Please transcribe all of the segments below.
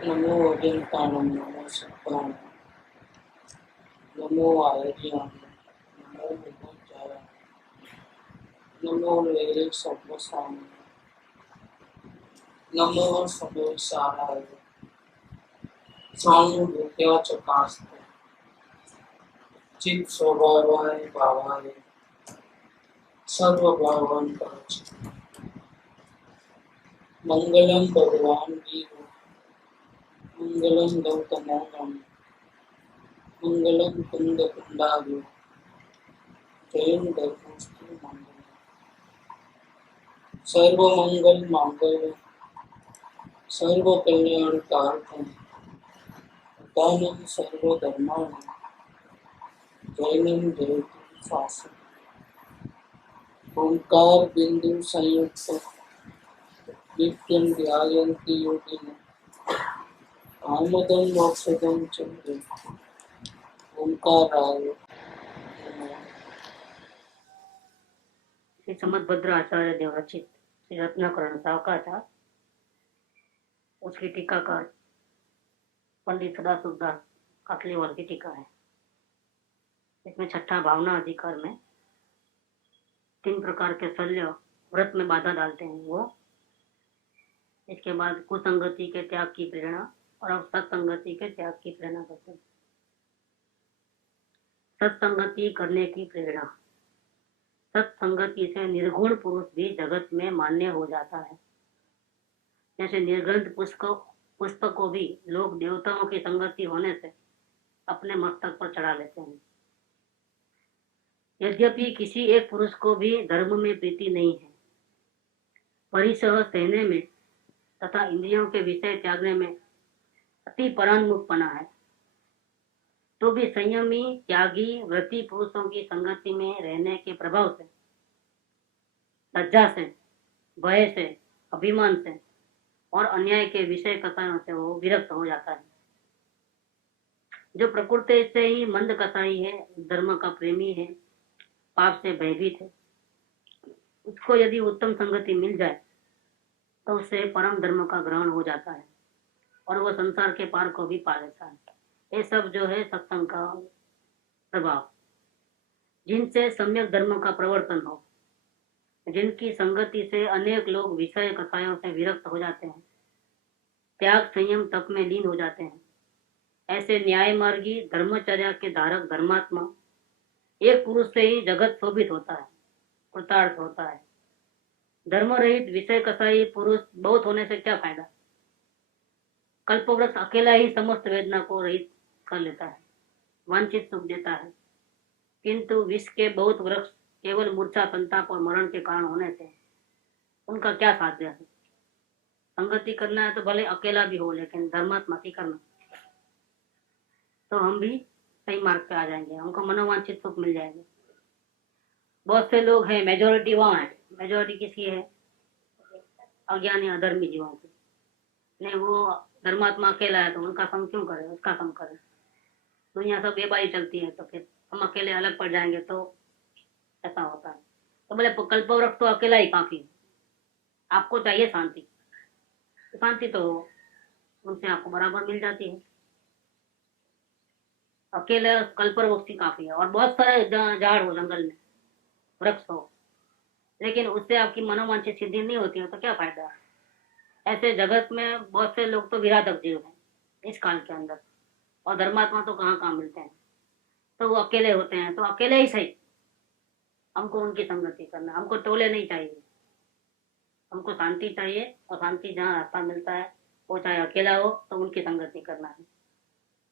नमो अजंताणं नमो सत्ताणं नमो आयर्याणं नमो विभूतये नमो वैरे सर्वसामान्य नमो सर्वसाराय स्वानुभूत्या च कास्ते चित् स्वभावाय भावाय सर्वभावान् प्रच मंगलम भगवान वीरो मंगलम गौतमोगम मंगलम कुंद कुंडालो जयं धर्मस्तु मंगलम सर्व मंगल मांगल्य सर्व कल्याण कारकम दानम सर्व धर्माणं जैनम जयतु शासनं ओंकार बिंदु संयुक्त नित्यं ध्यायन्ति योगिनः कामदं मोक्षदं च ओंकाराय नमः। श्री समदभद्र आचार्य देवरचित श्री रत्नाकरण सावकाचा उसकी टीकाकार पंडित सदाशिवदास काकलीवाल की टीका है। इसमें छठा भावना अधिकार में 3 प्रकार के शल्य व्रत में बाधा डालते हैं वो। इसके बाद कुसंगति के त्याग की प्रेरणा और अब सत्संगति के त्याग की प्रेरणा करते हैं। सत्संगति करने की प्रेरणा। सत्संगति से निर्गुण पुरुष भी जगत में मान्य हो जाता है। जैसे निर्ग्रंथ पुष्प को भी लोग देवताओं की संगति होने से अपने मस्तक पर चढ़ा लेते हैं। यद्यपि किसी एक पुरुष को भी धर्म में प्रीति नहीं है, परिसह सहने में तथा इंद्रियों के विषय त्यागने में अति परान्मुखपना है, तो भी संयमी त्यागी व्रती पुरुषों की संगति में रहने के प्रभाव से, लज्जा से, भय से, अभिमान से और अन्याय के विषय कसायों से वो विरक्त हो जाता है। जो प्रकृति से ही मंद कसाई है, धर्म का प्रेमी है, पाप से भयभीत है, उसको यदि उत्तम संगति मिल जाए तो उससे परम धर्म का ग्रहण हो जाता है और वह संसार के पार को भी पा लेता है। ये सब जो है सत्संग का प्रभाव। जिनसे सम्यक धर्म का प्रवर्तन हो, जिनकी संगति से अनेक लोग विषय कसायों से विरक्त हो जाते हैं, त्याग संयम तप में लीन हो जाते हैं, ऐसे न्याय मार्गी धर्मचर्या के धारक धर्मात्मा एक पुरुष से ही जगत शोभित होता है, कृतार्थ होता है। धर्म रहित विषय कसाई पुरुष बहुत होने से क्या फायदा। कल्पवृक्ष अकेला ही समस्त वेदना को रहित कर लेता है, वांछित सुख देता है, किंतु विष के बहुत वृक्ष केवल मूर्छा, संताप और मरण के कारण होने से उनका क्या साध्य है। संगति करना है तो भले अकेला भी हो, लेकिन धर्मात्मा की करना, तो हम भी सही मार्ग पे आ जाएंगे, हमको मनोवांछित सुख मिल जाएगा। बहुत से लोग हैं, मेजोरिटी वहाँ है। मेजोरिटी किसकी है? अज्ञानी अधर्मी जीवों की। नहीं, वो धर्मात्मा अकेला है तो उनका संग क्यों करे, उसका संग करे। दुनिया सब बेबाई चलती है तो फिर हम अकेले अलग पड़ जाएंगे तो ऐसा होता है। तो बोले कल्पवृक्ष तो अकेला ही काफी है, आपको चाहिए शांति, शांति तो उनसे आपको बराबर मिल जाती है। अकेले कल्पवृक्ष ही काफी है और बहुत सारे झाड़ हो, जंगल में वृक्ष हो, लेकिन उससे आपकी मनोवांछित सिद्धि नहीं होती है तो क्या फायदा है। ऐसे जगत में बहुत से लोग तो विराधक जीव हैं इस काल के अंदर, और धर्मात्मा तो कहाँ कहाँ मिलते हैं। तो वो अकेले होते हैं, तो अकेले ही सही, हमको उनकी संगति करना, हमको टोले नहीं चाहिए, हमको शांति चाहिए। और शांति जहाँ रास्ता मिलता है, वो चाहे अकेला हो तो उनकी संगति करना है।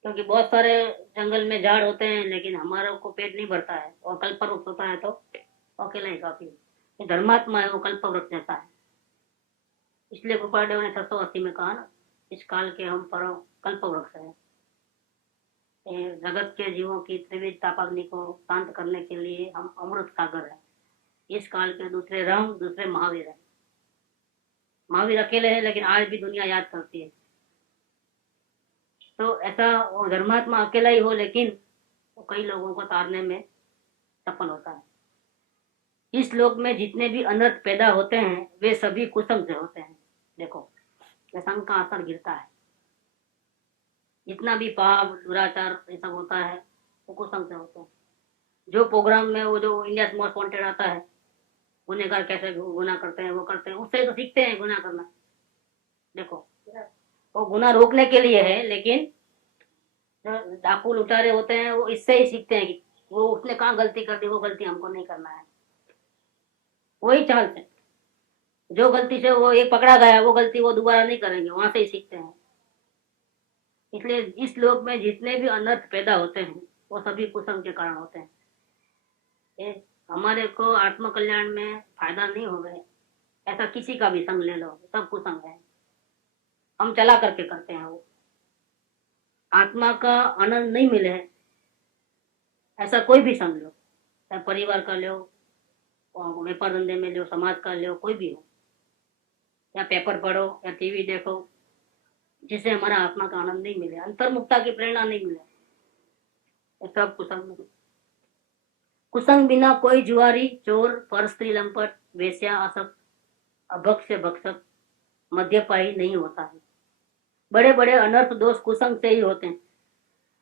क्योंकि बहुत सारे जंगल में झाड़ होते हैं लेकिन हमारा को पेट नहीं भरता है, और कल्पवृक्ष होता है तो अकेला ही काफी है। धर्मात्मा है वो कल्पवृक्ष जैसा है। इसलिए कृपादेव ने 680 में कहा ना, इस काल के हम परम कल्पवृक्ष है। जगत के जीवों की त्रिविध तापाग्नि को शांत करने के लिए हम अमृत सागर है। इस काल के दूसरे राम, दूसरे महावीर है। महावीर अकेले है लेकिन आज भी दुनिया याद करती है। तो ऐसा वो धर्मात्मा अकेला ही हो लेकिन वो कई लोगों को तारने में सफल होता है। इस लोक में जितने भी अनर्थ पैदा होते हैं वे सभी कुसंग से होते हैं। देखो, संग का असर गिरता है। जितना भी पाप दुराचार ये सब होता है वो कुसंग से होता है। जो प्रोग्राम में वो जो इंडिया मोस्ट वांटेड आता है, गुनहगार कैसे गुनाह करते हैं वो करते हैं, उससे तो सीखते हैं गुनाह करना। देखो, वो गुनाह रोकने के लिए है, लेकिन जो डाकू लुटारे होते हैं वो इससे ही सीखते हैं कि वो उसने कहाँ गलती कर दी, वो गलती हमको नहीं करना है। वही चाल से जो गलती से वो एक पकड़ा गया वो गलती वो दोबारा नहीं करेंगे, वहां से ही सीखते हैं। इसलिए इस लोक में जितने भी अनर्थ पैदा होते हैं वो सभी कुसंग के कारण होते हैं। ये हमारे को आत्म कल्याण में फायदा नहीं हो गए ऐसा किसी का भी संग ले लो, सब कुसंग है, हम चला करके करते हैं। वो आत्मा का आनंद नहीं मिले ऐसा कोई भी संग लो, चाहे परिवार का लो, व्यापार धंधे में लो, समाज का लो, कोई भी हो, या पेपर पढ़ो या टीवी देखो, जिससे हमारा आत्मा का आनंद नहीं मिले, अंतर्मुक्ता की प्रेरणा नहीं मिले, ये सब कुसंग। कुसंग बिना कोई जुआरी, चोर, पर स्त्री लंपट, वेश्या, आसक्त, अभक्ष्य भक्षक, मद्यपायी नहीं होता है। बड़े बड़े अनर्थ दोष कुसंग से ही होते हैं।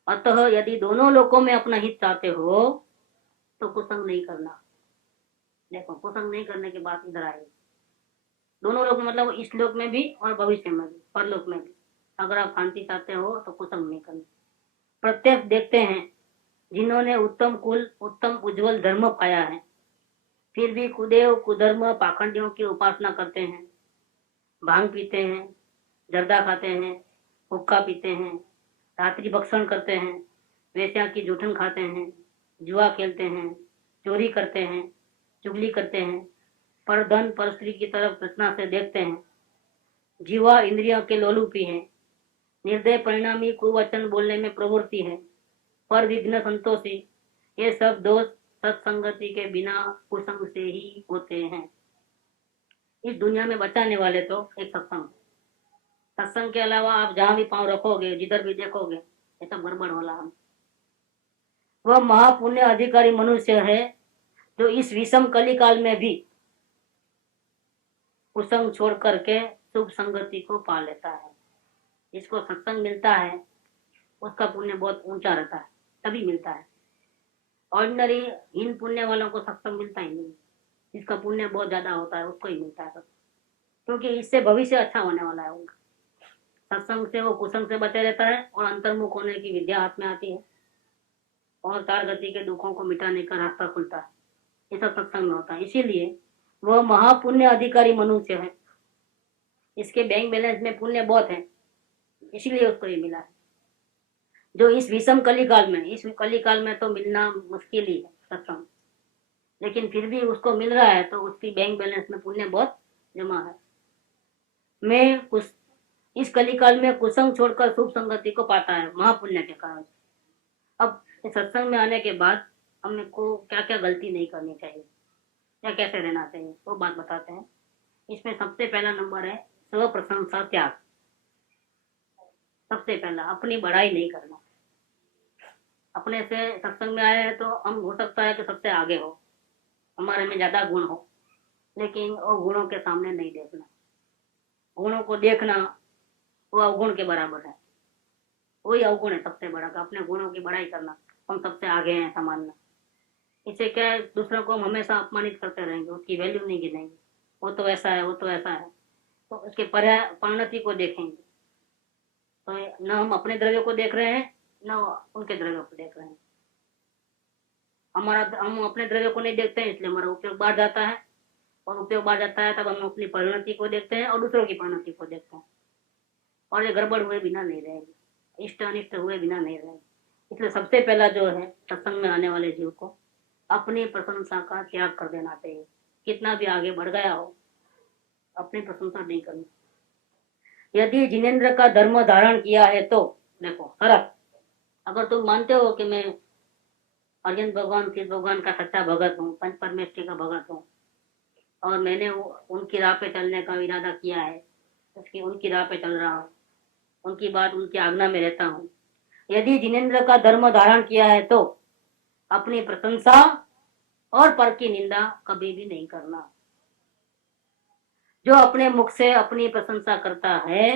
अतः यदि दोनों लोकों में अपना हित चाहते हो तो कुसंग नहीं करना। देखो, कुसंग नहीं करने की बात इधर आएगी। दोनों लोग मतलब इस लोक में भी और भविष्य में भी, परलोक में भी, अगर आप शांति चाहते हो तो कुसंग नहीं करना। प्रत्यक्ष देखते हैं जिन्होंने उत्तम कुल, उत्तम उज्जवल धर्म पाया है, फिर भी कुदेव कुधर्म पाखंडियों की उपासना करते हैं, भांग पीते हैं, जर्दा खाते हैं, हुक्का पीते हैं, रात्रि भक्षण करते हैं, वेश्या की जूठन खाते हैं, जुआ खेलते हैं, चोरी करते हैं, चुगली करते हैं, पर धन पर स्त्री की तरफ रचना से देखते हैं, जीवा इंद्रियों के लोलुपी हैं, निर्दय परिणामी कुवचन बोलने में प्रवृत्ति है, पर विघ्न संतोषी, ये सब दोष सत्संगति के बिना कुसंग से ही होते हैं। इस दुनिया में बचाने वाले तो एक सत्संग, सत्संग के अलावा आप जहां भी पांव रखोगे, जिधर भी देखोगे, ये सब गड़बड़ वाला। वह महापुण्य अधिकारी मनुष्य है जो इस विषम कली काल में भी कुसंग छोड़ करके शुभ संगति को पा लेता है। जिसको सत्संग मिलता है उसका पुण्य बहुत ऊंचा रहता है, तभी मिलता है। ऑर्डिनरी हीन पुण्य वालों को सत्संग मिलता ही नहीं, जिसका पुण्य बहुत ज्यादा होता है उसको ही मिलता है सत्संग, क्योंकि इससे भविष्य अच्छा होने वाला है उनका। सत्संग से वो कुसंग से बचे रहता है और अंतर्मुख होने की विद्या हाथ में आती है और तार गति के दुखों को मिटाने का रास्ता खुलता है। ये सब सत्संग में होता है। इसीलिए वह महापुण्य अधिकारी मनुष्य है। इसके बैंक बैलेंस में पुण्य बहुत है, इसीलिए उसको ये मिला है। जो इस विषम कलिकाल में, इस कलिकाल में तो मिलना मुश्किल ही है सत्संग, लेकिन फिर भी उसको मिल रहा है तो उसकी बैंक बैलेंस में पुण्य बहुत जमा है। मैं कुछ इस कलिकाल में कुसंग छोड़कर शुभ संगति को पाता है महापुण्य के कारण। अब सत्संग में आने के बाद हमें को क्या क्या गलती नहीं करनी चाहिए या कैसे रहना चाहिए वो बात बताते हैं। इसमें सबसे पहला नंबर है स्व प्रशंसा त्याग। सबसे पहला अपनी बड़ाई नहीं करना। अपने से सत्संग में आए हैं तो हम हो सकता है कि सबसे आगे हो, हमारे में ज्यादा गुण हो, लेकिन वो गुणों के सामने नहीं देखना। गुणों को देखना वो अवगुण के बराबर है, वही अवगुण है सबसे बड़ा का, अपने गुणों की बड़ाई करना, हम सबसे आगे हैं समझना। इससे क्या है, दूसरों को हम हमेशा अपमानित करते रहेंगे, उसकी वैल्यू नहीं गिनेंगे, वो तो ऐसा है, वो तो ऐसा है, तो उसके परिणति को देखेंगे। तो न हम अपने द्रव्य को देख रहे हैं न उनके द्रव्य को देख रहे हैं। हम अपने द्रव्य को नहीं देखते हैं, इसलिए हमारा उपयोग बढ़ जाता है, और उपयोग बढ़ जाता है तब हम अपनी परिणति को देखते हैं और दूसरों की परिणति को देखते हैं, और ये गड़बड़ हुए बिना नहीं रहेगी, इष्ट अनिष्ट हुए बिना नहीं रहेगी। इसलिए सबसे पहला जो है सत्संग में आने वाले जीव को अपनी प्रशंसा का त्याग कर देना चाहिए। कितना भी आगे बढ़ गया हो अपनी प्रशंसा नहीं करनी। यदि जिनेन्द्र का धर्म धारण किया है तो देखो शरत, अगर तुम मानते हो कि मैं अर्जन भगवान शिव भगवान का सच्चा भगत हूँ, पंच परमेष्ठी का भगत हूँ, और मैंने उनकी राह पे चलने का इरादा किया है, उसकी उनकी राह पे चल रहा हूँ, उनकी बात उनकी आज्ञा में रहता हूँ। यदि जिनेन्द्र का धर्म धारण किया है तो अपनी प्रशंसा और पर की निंदा कभी भी नहीं करना। जो अपने मुख से अपनी प्रशंसा करता है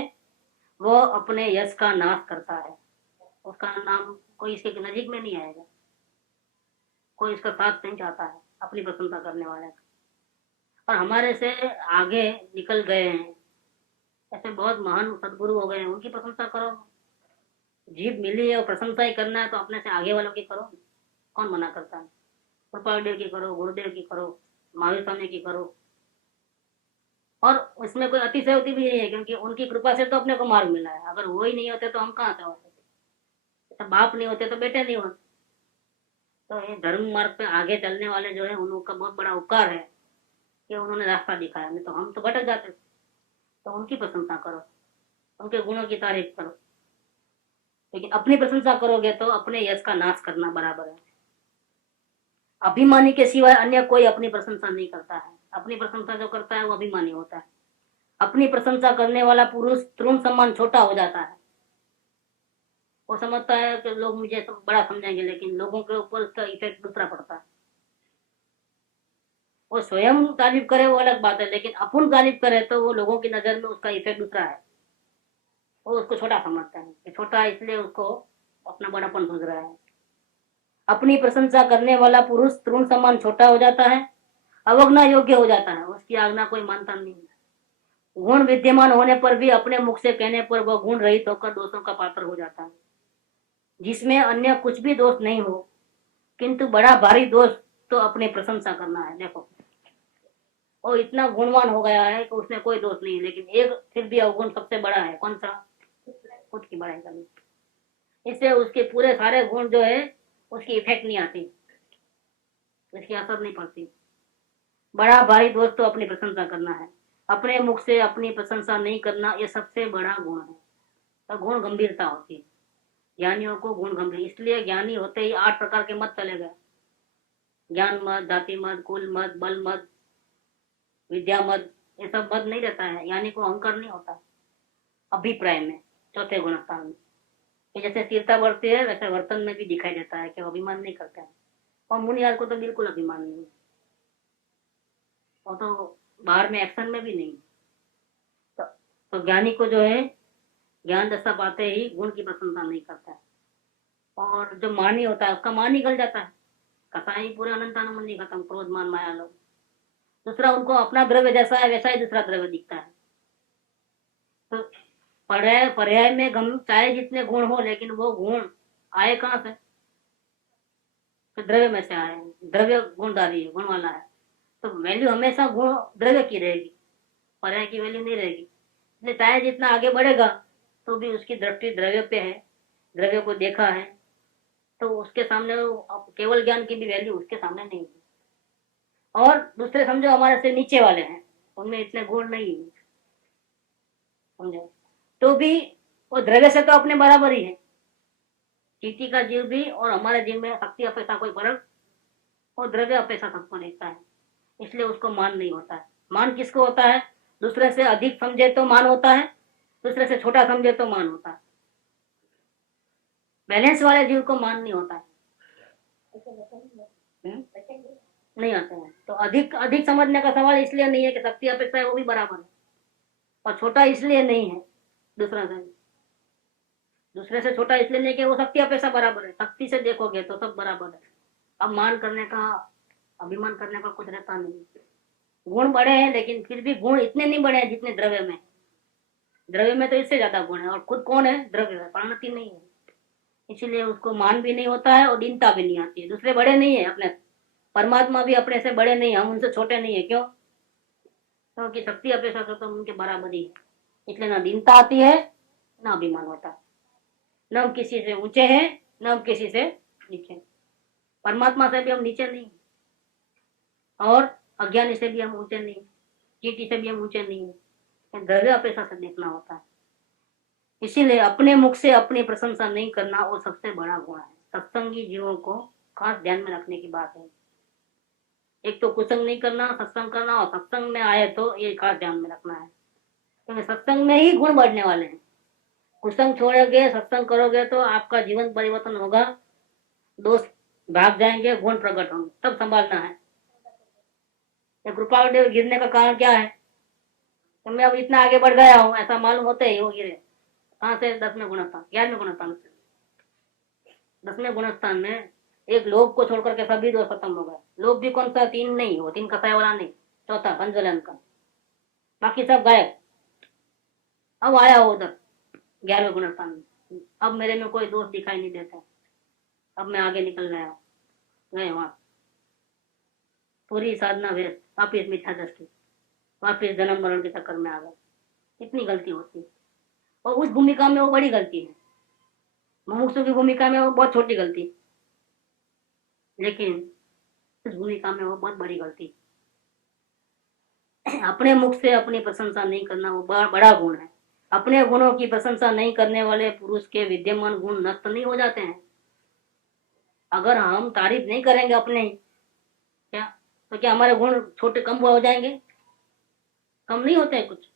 वो अपने यश का नाश करता है। उसका नाम कोई इसके नजीक में नहीं आएगा, कोई इसका साथ नहीं चाहता है अपनी प्रशंसा करने वाले का। और हमारे से आगे निकल गए हैं, ऐसे बहुत महान सदगुरु हो गए हैं, उनकी प्रशंसा करो। जीभ मिली है और प्रशंसा ही करना है तो अपने से आगे वालों की करो, कौन मना करता है। कृपादेव की करो, गुरुदेव की करो, महावीर स्वामी की करो। और उसमें कोई अतिशयोक्ति भी नहीं है, क्योंकि उनकी कृपा से तो अपने को मार्ग मिला है। अगर वो ही नहीं होते तो हम कहाँ से होते, तो बाप नहीं होते तो बेटे नहीं होते। तो ये धर्म मार्ग पे आगे चलने वाले जो है उनका बहुत बड़ा उपकार है कि उन्होंने रास्ता दिखाया, नहीं तो हम तो भटक जाते। तो उनकी प्रशंसा करो, उनके गुणों की तारीफ करो। लेकिन अपनी प्रशंसा करोगे तो अपने यश का नाश करना बराबर है। अभिमानी के सिवाय अन्य कोई अपनी प्रशंसा नहीं करता है। अपनी प्रशंसा जो करता है वो अभिमानी होता है। अपनी प्रशंसा करने वाला पुरुष तुरंत सम्मान छोटा हो जाता है। वो समझता है कि लोग मुझे सब बड़ा समझेंगे, लेकिन लोगों के ऊपर उसका इफेक्ट दूसरा पड़ता है। वो स्वयं तारीफ करे वो अलग बात है, लेकिन अपन तारीफ करे तो वो लोगों की नजर में उसका इफेक्ट दूसरा है। वो उसको छोटा समझता है कि छोटा इसलिए उसको अपना बड़ापन समझ रहा है। अपनी प्रशंसा करने वाला पुरुष तुरंत सम्मान छोटा हो जाता है, अवज्ञा योग्य हो जाता है, उसकी आज्ञा कोई मानता नहीं है। गुण विद्यमान होने पर भी अपने मुख से कहने पर वह गुण रहित होकर दोषों का पात्र हो जाता है। जिसमें अन्य कुछ भी दोष नहीं हो, किंतु बड़ा भारी दोष तो अपनी प्रशंसा करना है। देखो वो इतना गुणवान हो गया है कि उसमें कोई दोष नहीं है, लेकिन एक फिर भी अवगुण सबसे बड़ा है। कौन सा? खुद की बड़ाई करनी। इससे उसके पूरे सारे गुण जो है उसकी इफेक्ट नहीं आती, उसकी असर नहीं पड़ती। बड़ा भारी दोष तो अपनी प्रशंसा करना है। अपने मुख से अपनी प्रशंसा नहीं करना, ये सबसे बड़ा गुण है। तो गुण गंभीरता होती है। ज्ञानियों को गुण गंभीर, इसलिए ज्ञानी होते ही 8 प्रकार के मत चले गए। ज्ञान मत, जाति मत, कुल मत, बल मत, विद्या मत, ये सब मत नहीं रहता है। ज्ञानी को अहंकार नहीं होता अभिप्राय में, चौथे गुण स्थान में। कि जैसे स्थिरता बढ़ती है वैसे वर्तन में भी दिखाई देता है कि वो अभिमान नहीं करता है। और मुनियार को तो बिल्कुल अभिमान नहीं है, वो तो बाहर में एक्शन में भी नहीं। तो ज्ञानी को जो है ज्ञान दशा पाते ही गुण की प्रशंसा नहीं करता है। और जो मानी होता है उसका मान निकल जाता है। कसाई पूरे अनंतानुमान नहीं खत्म, क्रोध मान माया लोग। दूसरा उनको अपना द्रव्य जैसा है वैसा ही दूसरा द्रव्य दिखता है। तो पर्याय पर्याय में गम चाहे जितने गुण हो, लेकिन वो गुण आए कहाँ से? तो द्रव्य में से आए। द्रव्य गुणधारी है, गुण वाला है, तो वैल्यू हमेशा गुण द्रव्य की रहेगी, पर्याय की वैल्यू नहीं रहेगी। इसलिए चाहे जितना आगे बढ़ेगा तो भी उसकी दृष्टि द्रव्य पे है, द्रव्य को देखा है, तो उसके सामने केवल ज्ञान की भी वैल्यू उसके सामने नहीं है। और दूसरे समझो हमारे से नीचे वाले हैं, उनमें इतने गुण नहीं है, समझो, तो भी वो द्रव्य से तो अपने बराबर ही है। चींटी का जीव भी और हमारे जीव में शक्ति अपेक्षा कोई फर्क, और द्रव्य अपेक्षा सबको देखता है, इसलिए उसको मान नहीं होता है। मान किसको होता है? दूसरे से अधिक समझे तो मान होता है, दूसरे से छोटा समझे तो मान होता है। बैलेंस वाले जीव को मान नहीं होता है। नहीं आता है। तो अधिक अधिक समझने का सवाल इसलिए नहीं है कि शक्ति अपेक्षा है वो भी बराबर है, और छोटा इसलिए नहीं है दूसरे से छोटा इसलिए नहीं कि वो शक्ति अपेक्षा बराबर है। शक्ति से देखोगे तो सब बराबर है। अब मान करने का, अभिमान करने का कुछ रहता नहीं। गुण बड़े हैं लेकिन फिर भी गुण इतने नहीं बड़े हैं जितने द्रव्य में। द्रव्य में तो इससे ज्यादा गुण है, और खुद कौन है? द्रव्य है, परिणति नहीं है। इसीलिए उसको मान भी नहीं होता है और दीनता भी नहीं आती है। दूसरे बड़े नहीं है अपने, परमात्मा भी अपने से बड़े नहीं है, हम उनसे छोटे नहीं है। क्यों? क्योंकि शक्ति अपेक्षा से तो उनके बराबर ही है। इसलिए ना दीनता आती है ना अभिमान होता है। न हम किसी से ऊंचे हैं न हम किसी से नीचे। परमात्मा से भी हम नीचे नहीं, और अज्ञानी से भी हम ऊंचे नहीं, चींटी से भी हम ऊंचे नहीं। द्रव्य अपेक्षा से देखना होता है। इसीलिए अपने मुख से अपनी प्रशंसा नहीं करना वो सबसे बड़ा गुण है। सत्संगी जीवों को खास ध्यान में रखने की बात है। एक तो कुसंग नहीं करना, सत्संग करना, और सत्संग में आए तो ये खास ध्यान में रखना है, क्योंकि सत्संग में ही गुण बढ़ने वाले हैं। कुसंग छोड़ोगे, सत्संग करोगे तो आपका जीवन परिवर्तन होगा, दोष भाग जाएंगे, गुण प्रकट होंगे, तब संभालना है। कृपादेव गिरने का कारण क्या है? तो मैं अब इतना आगे बढ़ गया हूँ ऐसा मालूम होते ही वो गिरे। कहाँ से? 10 में गुणा था, 11 में गुणा था। 10वें गुणस्थान में एक लोभ को छोड़ करके सभी दोष खत्म हो गए। लोभ भी कौन सा? 3 नहीं, वो 3 कसाय वाला नहीं, चौथा पंचदलन का, बाकी सब गायब। अब आया वो उधर 11वें गुणस्थान में, अब मेरे में कोई दोष दिखाई नहीं देता, अब मैं आगे निकल रहा हूँ। गए वहां, पूरी साधना व्यस्त, वापिस मिथ्या दृष्टि, वापिस जन्म मरण के चक्कर में आ गए। इतनी गलती होती है, और उस भूमिका में वो बड़ी गलती है। मुमुक्षु की भूमिका में वो बहुत छोटी गलती, लेकिन इस भूमिका में वो बहुत बड़ी गलती। अपने मुख से अपनी प्रशंसा नहीं करना वो बड़ा गुण है। अपने गुणों की प्रशंसा नहीं करने वाले पुरुष के विद्यमान गुण नष्ट नहीं हो जाते हैं? अगर हम तारीफ नहीं करेंगे अपने, क्या तो क्या हमारे गुण छोटे कम हो जाएंगे? कम नहीं होते हैं कुछ।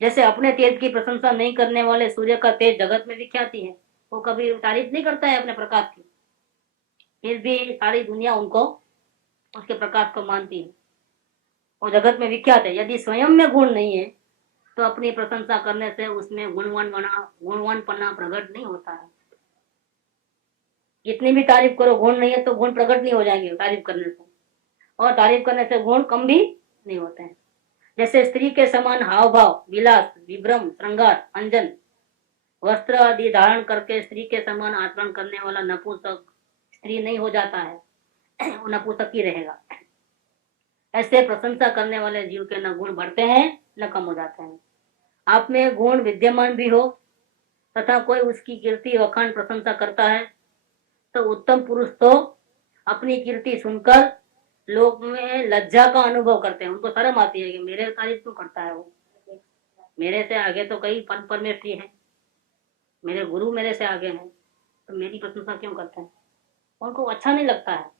जैसे अपने तेज की प्रशंसा नहीं करने वाले सूर्य का तेज जगत में विख्याति है, वो कभी तारीफ नहीं करता है अपने प्रकाश की, फिर भी सारी दुनिया उनको, उसके प्रकाश को मानती है और जगत में विख्यात है। यदि स्वयं में गुण नहीं है तो अपनी प्रशंसा करने से उसमें गुणवानपना प्रकट नहीं होता है। कितनी भी तारीफ करो, गुण नहीं है तो गुण प्रकट नहीं हो जाएंगे तारीफ करने से, और तारीफ करने से गुण कम भी नहीं होते हैं। जैसे स्त्री के समान हाव भाव, विलास, विभ्रम, श्रृंगार, अंजन, वस्त्र आदि धारण करके स्त्री के समान आचरण करने वाला नपुंसक स्त्री नहीं हो जाता है, वो नपुंसक ही रहेगा। ऐसे प्रशंसा करने वाले जीव के न गुण बढ़ते हैं न कम हो जाते हैं। आप में गुण विद्यमान भी हो तथा कोई उसकी कीर्ति वखान प्रशंसा करता है तो उत्तम पुरुष तो अपनी कीर्ति सुनकर लोग में लज्जा का अनुभव करते हैं। उनको शर्म आती है कि मेरे तारीफ क्यों करता है वो, मेरे से आगे तो कई पद परमेष्ठी हैं, मेरे गुरु मेरे से आगे हैं, तो मेरी प्रशंसा क्यों करते हैं? उनको अच्छा नहीं लगता है।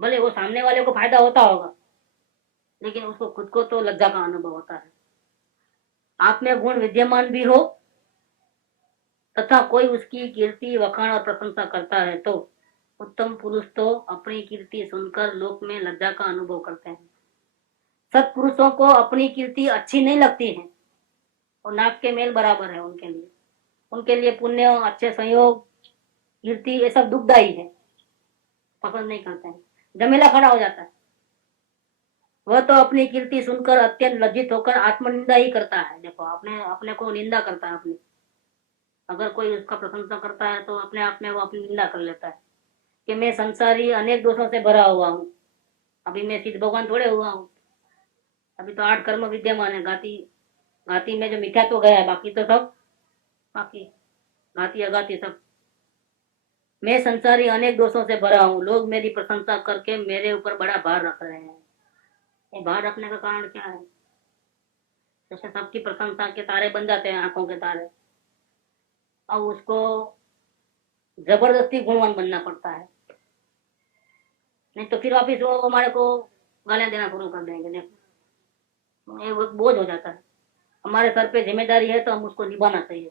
भले वो सामने वाले को फायदा होता होगा, लेकिन उसको खुद को तो लज्जा का अनुभव होता है। आप में गुण विद्यमान भी हो तथा कोई उसकी कीर्ति वखाण और प्रशंसा करता है तो उत्तम पुरुष तो अपनी कीर्ति सुनकर लोक में लज्जा का अनुभव करते हैं। सत्पुरुषों को अपनी कीर्ति अच्छी नहीं लगती है और नाक के मेल बराबर है उनके लिए पुण्य, अच्छे संयोग, कीर्ति ये सब दुखदायी है, पसंद नहीं करते हैं। जमेला खड़ा हो जाता है। वह तो अपनी कीर्ति सुनकर अत्यंत लज्जित होकर आत्मनिंदा ही करता है। देखो, अपने अपने को निंदा करता है अपनी। अगर कोई उसका प्रशंसा करता है तो अपने आप में वो अपनी निंदा कर लेता है कि मैं संसारी अनेक दोषों से भरा हुआ हूँ, अभी मैं सिद्ध भगवान थोड़े हुआ हूँ, अभी तो 8 कर्म विद्यमान है। घाती में जो मिथ्या तो गया है, बाकी तो सब बाकी घाती अघाती सब। मैं संसारी अनेक दोषों से भरा हूँ, लोग मेरी प्रशंसा करके मेरे ऊपर बड़ा भार रख रहे हैं। ये भार रखने का कारण क्या है? जैसे सबकी प्रशंसा के तारे बन जाते हैं, आंखों के तारे, अब उसको जबरदस्ती गुणवान बनना पड़ता है, नहीं तो फिर वापिस वो हमारे को गालियां देना शुरू कर देंगे। देखो, ये बोझ हो जाता है। हमारे सर पे जिम्मेदारी है तो हम उसको निभाना चाहिए।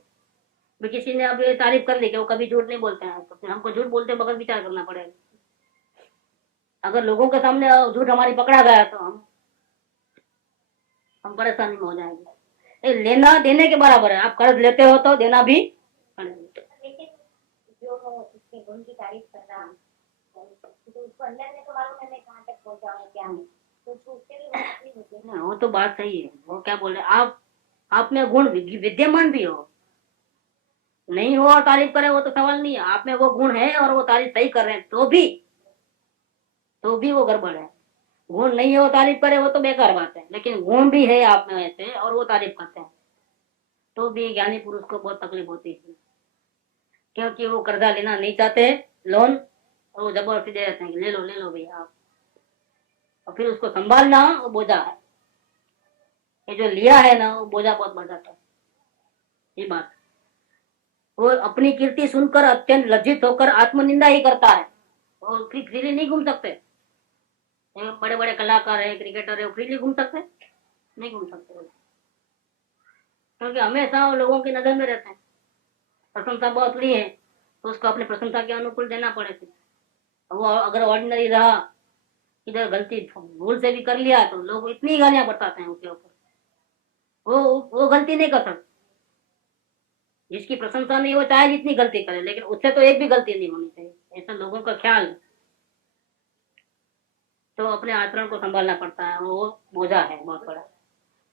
भी किसी ने अब ये तारीफ कर ली कि वो कभी झूठ नहीं बोलते हैं, तो फिर हमको झूठ बोलते वक्त विचार करना पड़ेगा। अगर लोगों के सामने झूठ हमारी पकड़ा गया तो हम परेशानी में हो जाएंगे। ये लेना देने के बराबर है। आप कर्ज लेते हो तो देना भी। लेकिन जो उसके गुण की तारीफ करना, तो उसको अंदर में तो मालूम है मैं कहाँ तक पहुँचा हूँ क्या है, तो उसके भी बहुत तकलीफ होती है। वो तो बात सही है। वो क्या बोल रहे, आप में गुण विद्यमान भी हो, नहीं हो और तारीफ करे, वो तो सवाल नहीं है। आप में वो गुण है और वो तारीफ सही कर रहे हैं तो भी वो गड़बड़ है। गुण नहीं है वो तारीफ करे, वो तो बेकार बात है। लेकिन गुण भी है आप में वैसे और वो तारीफ करते हैं तो भी ज्ञानी पुरुष को बहुत तकलीफ होती है, क्योंकि वो कर्जा लेना नहीं चाहते, लोन, और वो जबरदस्ती दे देते हैं, ले लो भैया आप, और फिर उसको संभालना वो बोझा है। ये जो लिया है ना, वो बोझा बहुत बढ़ जाता है। ये बात, वो अपनी कीर्ति सुनकर अत्यंत लज्जित होकर आत्मनिंदा ही करता है। और फिर फ्रीली नहीं घूम सकते। बड़े बड़े कलाकार है, क्रिकेटर है, वो फ्रीली घूम सकते? नहीं घूम सकते, क्योंकि हमेशा वो लोगों की नजर में रहते हैं। प्रशंसा बहुत ली है तो उसको अपनी प्रशंसा के अनुकूल देना पड़ेगा। वो अगर ऑर्डिनरी रहा, इधर गलती भूल से भी कर लिया तो लोग इतनी गालियां बरसाते हैं उसके ऊपर, वो गलती नहीं कर सकते। जिसकी प्रशंसा नहीं हो चाहे जितनी गलती करे, लेकिन उससे तो एक भी गलती नहीं होनी चाहिए, ऐसा लोगों का ख्याल है। तो अपने आचरण को संभालना पड़ता है, वो बोझा है बहुत बड़ा।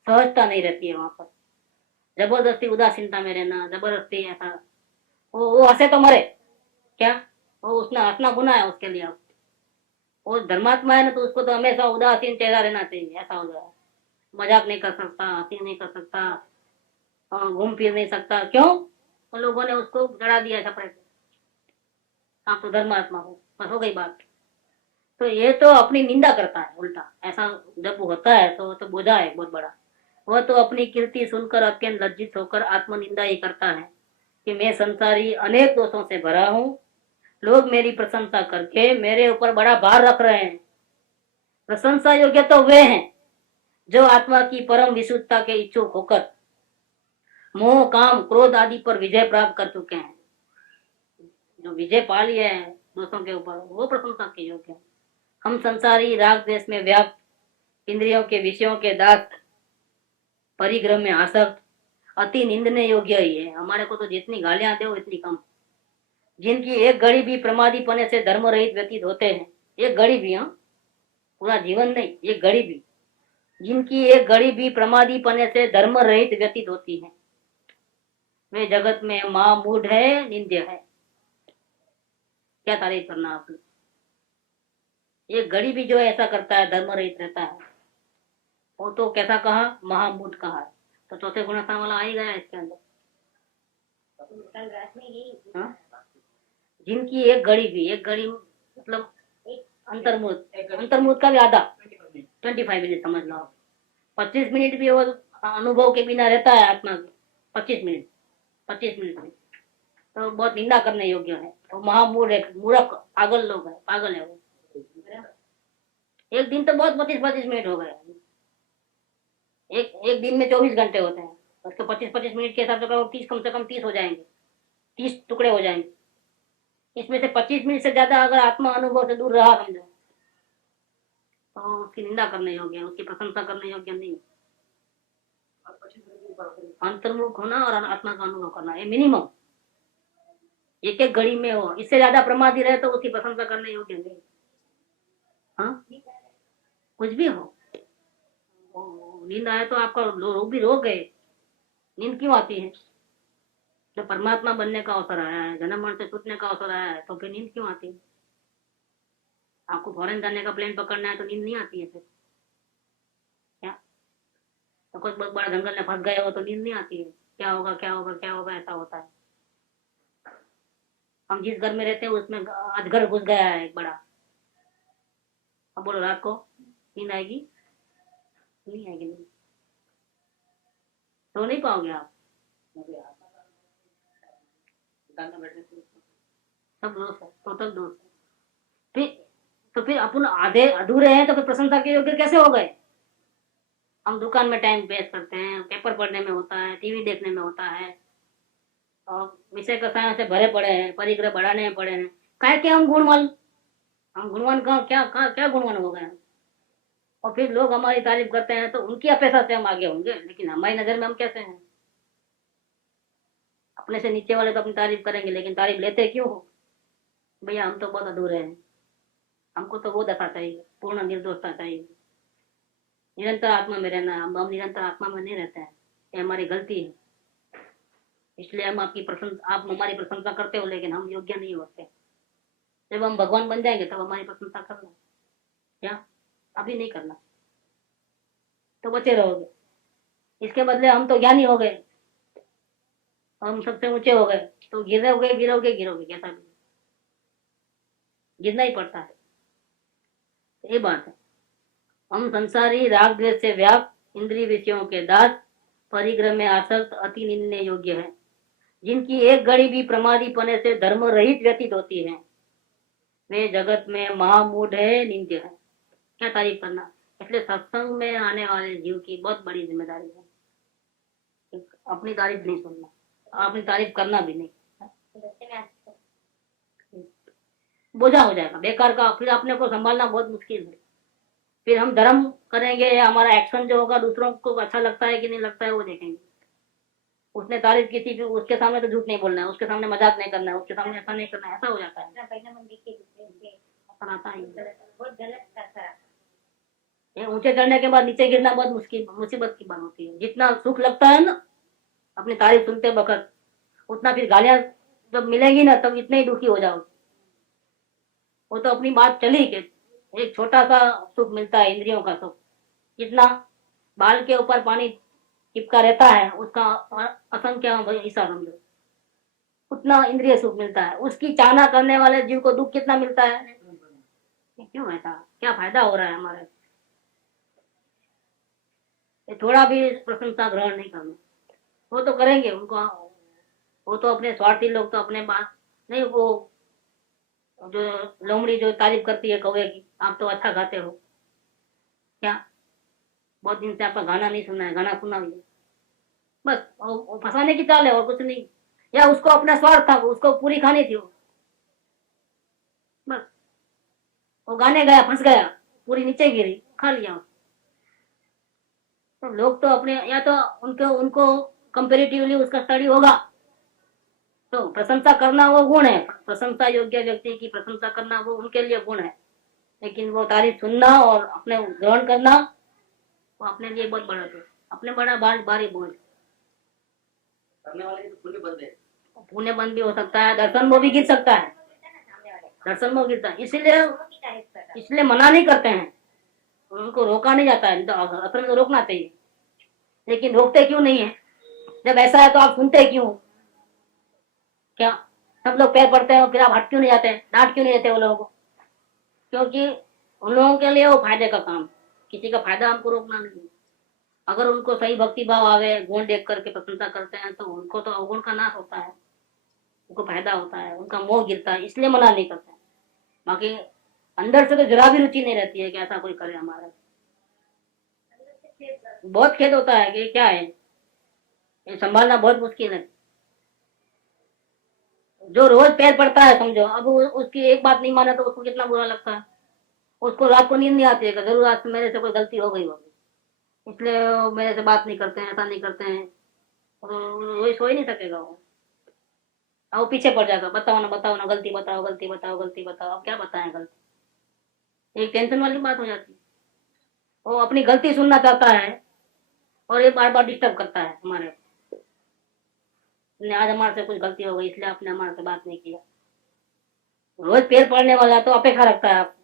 सहजता नहीं रहती है वहां पर, जबरदस्ती उदासीनता में रहना, जबरदस्ती ऐसा। वो हंसे तो मरे क्या, वो उसने हंसना गुनाह है उसके लिए। वो धर्मात्मा है ना, तो उसको तो हमेशा उदासीन चेहरा रहना चाहिए, ऐसा हो जाए। मजाक नहीं कर सकता, हंसी नहीं कर सकता, घूम फिर नहीं सकता। क्यों? तो लोगों ने उसको चढ़ा दिया छपड़े पे, आप तो धर्मात्मा हो, बस हो गई बात। तो ये तो अपनी निंदा करता है उल्टा, ऐसा जब होता है तो बोझा है बहुत बड़ा। वह तो अपनी कीर्ति सुनकर अत्यंत लज्जित होकर आत्मनिंदा ही करता है कि मैं संसारी अनेक दोषों से भरा हूँ, लोग मेरी प्रशंसा करके मेरे ऊपर बड़ा भार रख रहे हैं। प्रशंसा योग्य तो वे हैं जो आत्मा की परम विशुद्धता के इच्छुक होकर मोह काम क्रोध आदि पर विजय प्राप्त कर चुके हैं। जो विजय पा लिए हैं दोस्तों के ऊपर, वो प्रशंसा के योग्य है। हम संसारी राग देश में व्याप्त, इंद्रियों के विषयों के दास, परिग्रह में आसक्त, अति निंदने योग्य ही है। हमारे को तो जितनी गालियां दे उतनी कम। जिनकी एक घड़ी भी प्रमादी पने से धर्म रहित व्यतीत होते हैं, एक घड़ी भी, हाँ, पूरा जीवन नहीं, एक घड़ी भी, जिनकी एक घड़ी भी प्रमादी पने से धर्म रहित व्यतीत होती है, वे जगत में महामूढ़ है, निंद्य है। क्या तारीफ करना आपने। एक घड़ी भी जो ऐसा करता है, धर्म रहित रहता है, वो तो कैसा कहा, महामूढ़ कहा। तो चौथे गुणस्थान वाला आ ही गया इसके अंदर। कल रात में यही हाँ? जिनकी एक घड़ी भी, एक घड़ी मतलब अंतर्मुख, अंतर्मुख का भी आधा, 25 मिनट समझ लो आप। 25 मिनट भी वो अनुभव के बिना रहता है आत्मा को, 25 मिनट, 25 मिनट में तो बहुत निंदा करने योग्य है। तो महामूढ़ है, मूर्ख, पागल लोग है, पागल है वो। एक दिन तो बहुत 25-25 मिनट हो गए। एक दिन में 24 घंटे होते हैं, उसके 25-25 मिनट के हिसाब से करो, 30 कम से कम 30 हो जाएंगे, 30 टुकड़े हो जाएंगे। इसमें से 25 मिनट से ज्यादा अगर आत्मा अनुभव से दूर रहा समझो, तो उसकी निंदा करने योग्य है, उसकी प्रशंसा करने योग्य नहीं। अंतर्मुख होना और आत्मा का अनुभव करना, ये मिनिमम एक एक घड़ी में हो। इससे ज्यादा प्रमादी रहे तो उसकी प्रशंसा करने योग्य नहीं। हाँ, कुछ भी हो, नींद आए तो आपका लोग भी रो गए। नींद क्यों आती है? जब परमात्मा बनने का अवसर आया है, जन्म मरण से छूटने का अवसर आया है, तो फिर नींद क्यों आती है? आपको फॉरेन जाने का प्लेन पकड़ना है तो नींद नहीं आती है फिर क्या? तो कुछ बहुत बड़ा जंगल में फंस गए हो तो नींद नहीं आती है, क्या होगा क्या होगा क्या होगा, ऐसा होता है। हम जिस घर में रहते हैं उसमें अजगर घुस गया है एक बड़ा, अब बोलो रात को नींद आएगी? नहीं आएगी, नहीं, सो नहीं पाओगे आप। सब दोस्त है, टोटल दोस्त है। फिर तो फिर अपन आधे अधूरे हैं तो फिर प्रशंसा के योग्य कैसे हो गए? हम दुकान में टाइम वेस्ट करते हैं, पेपर पढ़ने में होता है, टीवी देखने में होता है, और विषय कसायों से भरे पड़े हैं, परिग्रह बढ़ाने में पड़े हैं। क्या क्या हम गुणवान, हम गुणवान कहाँ, क्या कहाँ क्या गुणवान हो गए हैं? और फिर लोग हमारी तारीफ करते हैं तो उनकी अपेक्षा से हम आगे होंगे, लेकिन हमारी नजर में हम कैसे हैं? अपने से नीचे वाले तो अपनी तारीफ करेंगे, लेकिन तारीफ लेते क्यों हो? भैया हम तो बहुत अधूरे हैं, हमको तो वो दशा चाहिए, पूर्ण निर्दोषता चाहिए, निरंतर आत्मा में रहना है। हम निरंतर आत्मा में नहीं रहते हैं, ये हमारी गलती है। इसलिए हम आपकी प्रशंसा, आप हमारी प्रशंसा करते हो, लेकिन हम योग्य नहीं होते। जब हम भगवान बन जाएंगे तब हमारी प्रशंसा करना, क्या अभी नहीं करना, तो बचे रहोगे। इसके बदले हम तो ज्ञानी हो गए, हम सबसे ऊंचे हो गए, तो गिरोगे गिरोगे गिरोगे, कैसा भी गिरना ही पड़ता है। ये बात है। हम संसारी राग द्वेष से व्याप्त, इंद्रिय विषयों के दास, परिग्रह में आसक्त, अति निंदने योग्य है, जिनकी एक घड़ी भी प्रमादी पने से धर्म रहित व्यतीत होती है, वे जगत में महामूढ़ है, निंद्य है। क्या तारीफ करना। इसलिए सत्संग में आने वाले जीव की बहुत बड़ी जिम्मेदारी है, अपनी तारीफ नहीं सुनना, अपनी तारीफ करना भी नहीं, बच्चे में आते बोझा हो जाएगा बेकार का। फिर अपने को संभालना बहुत मुश्किल है। फिर हम धर्म करेंगे या हमारा एक्शन जो होगा दूसरों को अच्छा लगता है कि नहीं लगता है वो देखेंगे। उसने तारीफ की थी, फिर उसके सामने तो झूठ नहीं बोलना है, उसके सामने मजाक नहीं करना है, उसके सामने ऐसा नहीं करना है, ऐसा हो जाता है। अपना पहले मन देख के दूसरे से ऐसा आता ही है। बहुत गलत असर आता है। ये ऊंचे चढ़ने के बाद नीचे गिरना बहुत मुश्किल मुसीबत की बात होती है। जितना सुख लगता है ना अपनी तारीफ सुनते वक्त, उतना फिर गालियां जब मिलेगी ना तब इतने ही दुखी हो जाओ। वो तो अपनी बात चली कि एक छोटा सा सुख मिलता है, इंद्रियों का सुख। जितना बाल के ऊपर पानी चिपका रहता है उसका असंख्य हिस्सा समझो, उतना इंद्रिय सुख मिलता है। उसकी चाहना करने वाले जीव को दुख कितना मिलता है। ये क्यों ऐसा, क्या फायदा हो रहा है हमारे। ये थोड़ा भी प्रशंसा ग्रहण नहीं करना। वो तो करेंगे, उनको वो तो अपने स्वार्थी लोग तो अपने बात नहीं, वो जो लोमड़ी जो तारीफ करती है कौवे की, आप तो अच्छा गाते हो, क्या बहुत दिन से आपका गाना नहीं सुना है, गाना सुना भी। बस वो फंसाने की चाल है और कुछ नहीं। या उसको अपना स्वार्थ था, उसको पूरी खानी थी वो, बस वो गाने गया, फंस गया, पूरी नीचे गिरी, खा लिया। तो लोग तो अपने, या तो उनको उनको कंपेरेटिवली उसका स्टडी होगा, तो प्रशंसा करना वो गुण है, प्रशंसा योग्य व्यक्ति की प्रशंसा करना वो उनके लिए गुण है। लेकिन वो तारीफ सुनना और अपने ग्रहण करना वो अपने लिए बहुत बड़ा है, अपने बड़ा भारी बोझ। करने वाले की तो खुली बंद है। पुण्य बंद भी हो सकता है, दर्शन में भी गिर सकता है, सामने वाले दर्शन में गिरता है। इसीलिए दोनों की तारीफ कर रहा है। इसलिए मना नहीं करते हैं, उनको रोका नहीं जाता है। तो असल में तो रोकना चाहिए, लेकिन रोकते क्यों नहीं है। जब ऐसा है तो आप सुनते क्यों, क्या सब लोग पैर पड़ते हैं फिर आप हट क्यों नहीं जाते हैं, डांट क्यों नहीं देते वो लोगों को। क्योंकि उन लोगों के लिए वो फायदे का काम, किसी का फायदा हमको रोकना नहीं है। अगर उनको सही भक्ति भाव आवे, गुण देख करके प्रशंसा करते हैं तो उनको तो अवगुण का नाश होता है, उनको फायदा होता है, उनका मोह गिरता है, इसलिए मना नहीं करते हैं। बाकी अंदर से तो जरा भी रुचि नहीं रहती है कि ऐसा कोई करे हमारा। बहुत खेद होता है कि क्या है, ये संभालना बहुत मुश्किल है। जो रोज पैर पड़ता है समझो, अब उसकी एक बात नहीं माना तो उसको कितना बुरा लगता है। उसको रात को नींद नहीं आती है कि जरूर आज मेरे से कोई गलती हो गई होगी, इसलिए वो मेरे से बात नहीं करते हैं, ऐसा नहीं करते हैं, और वो सो ही नहीं सकेगा वो। अब वो पीछे पड़ जाएगा, बताओ ना गलती बताओ, गलती बताओ, गलती बताओ। अब क्या बताएं गलती, एक टेंशन वाली बात हो जाती है। वो अपनी गलती सुनना चाहता है और ये बार बार डिस्टर्ब करता है हमारे। आज हमारे से कुछ गलती हो गई इसलिए आपने हमारे से बात नहीं किया। रोज पैर पड़ने वाला तो अपेक्षा रखता है आप।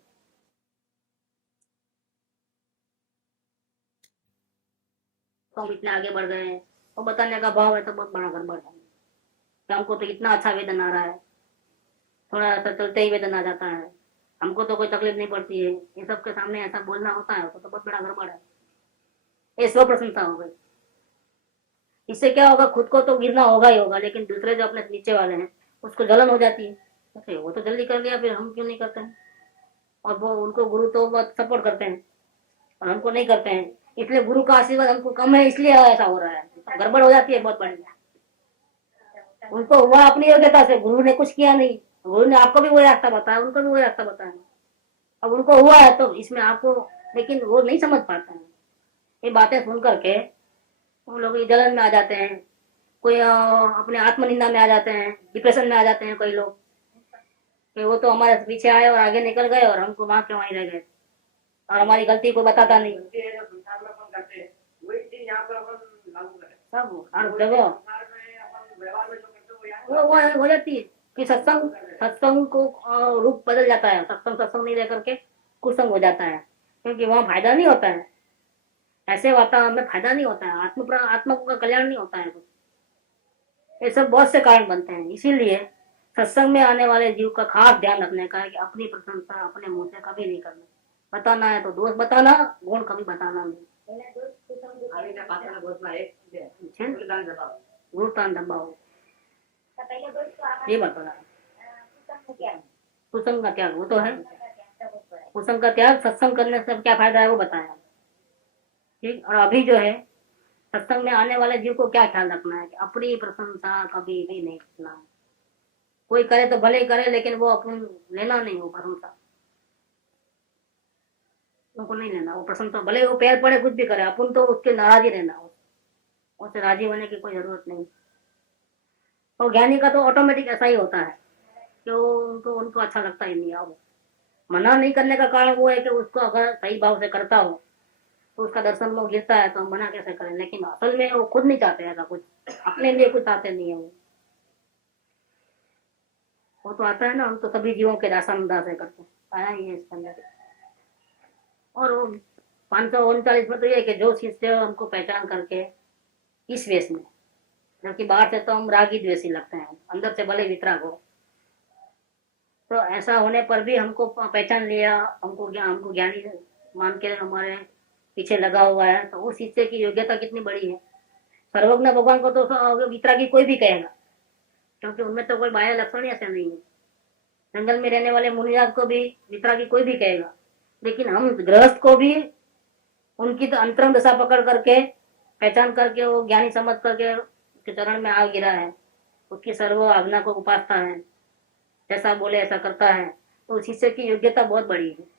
तो हम इतने आगे बढ़ गए हैं, तो बताने का भाव है तो बहुत बड़ा गड़बड़ है। कि हमको तो इतना अच्छा वेदन आ रहा है, थोड़ा सा चलते ही वेदन आ जाता है, हमको तो कोई तकलीफ नहीं पड़ती है, ये सब के सामने ऐसा बोलना होता है तो बहुत बड़ा गड़बड़ है। ये स्व प्रशंसा हो गई। इससे क्या होगा, खुद को तो गिरना होगा ही होगा, लेकिन दूसरे जो अपने नीचे वाले हैं उसको जलन हो जाती है। अरे वो तो जल्दी कर लिया, फिर हम क्यों नहीं करते हैं। और वो उनको गुरु तो बहुत सपोर्ट करते हैं और हमको नहीं करते हैं, इसलिए गुरु का आशीर्वाद हमको कम है, इसलिए ऐसा हो रहा है। गड़बड़ हो जाती है बहुत बड़ी। उनको हुआ अपनी योग्यता से, गुरु ने कुछ किया नहीं, गुरु ने आपको भी वही रास्ता बताया, उनको भी वही रास्ता बताया। अब उनको हुआ है तो इसमें आपको, लेकिन वो नहीं समझ पाते हैं। ये बातें सुन करके वो लोग जलन में आ जाते हैं, कोई अपने आत्मनिंदा में आ जाते हैं, डिप्रेशन में आ जाते हैं कई लोग कि वो तो हमारे पीछे आए और आगे निकल गए और हमको वहां के वहीं रह गए और हमारी गलती कोई बताता नहीं। सब हर जगह वो हो जाती है कि सत्संग को रूप बदल जाता है। सत्संग नहीं रह करके कुसंग हो जाता है, क्योंकि वहाँ फायदा नहीं होता है। ऐसे वातावरण में फायदा नहीं होता है, आत्मा का कल्याण नहीं होता है कुछ। ये सब बहुत से कारण बनते हैं। इसीलिए सत्संग में आने वाले जीव का खास ध्यान रखने का है कि अपनी प्रशंसा अपने मुंह से कभी नहीं करना। बताना है तो दोष बताना, गुण कभी बताना नहीं। गुण तान दबाओ, ये बात बताना। कुसंग का त्याग वो तो है, कुसंग का त्याग सत्संग करने से क्या फायदा है वो बताया। ठीक, और अभी जो है सत्संग में आने वाले जीव को क्या ख्याल रखना है कि अपनी प्रशंसा कभी भी नहीं करना है। कोई करे तो भले ही करे, लेकिन वो अपन लेना नहीं हो प्रशंसा, उनको नहीं लेना वो प्रशंसा। भले वो पैर पड़े कुछ भी करे, अपन तो उसके नाराज ही रहना हो। उससे राजी होने की कोई जरूरत नहीं। और ज्ञानी का तो ऑटोमेटिक ऐसा ही होता है कि वो उनको उनको अच्छा लगता ही नहीं है। अब मना नहीं करने का कारण वो है कि उसको अगर सही भाव से करता हो तो उसका दर्शन में गिरता है, तो हम मना कैसे करें। लेकिन असल में वो खुद नहीं चाहते ऐसा कुछ, अपने लिए कुछ चाहते नहीं है वो तो आता है ना, हम तो सभी जीवों के दासानुदास है करते आया ही है इसके अंदर। और वो 539 में तो ये है कि जो शिष्य हमको पहचान करके इस वेश में, जबकि बाहर से तो हम रागी द्वेषी लगते हैं, अंदर से भले वितराग हो, तो ऐसा होने पर भी हमको पहचान लिया, हमको ज्ञानी मान के हमारे पीछे लगा हुआ है, तो उस शिष्य की योग्यता कितनी बड़ी है। सर्वज्ञ भगवान को तो वितरागी कोई भी कहेगा, क्योंकि उनमें तो कोई बाह्य लक्षण ऐसा नहीं है। जंगल में रहने वाले मुनिराज को भी वितरागी कोई भी कहेगा, लेकिन हम गृहस्थ को भी उनकी तो अंतरंग दशा पकड़ करके पहचान करके वो ज्ञानी समझ करके उसके चरण में आ गिरा है, उसकी सर्व आज्ञा को उपासता है, जैसा बोले ऐसा करता है, तो उस शिष्य की योग्यता बहुत बड़ी है।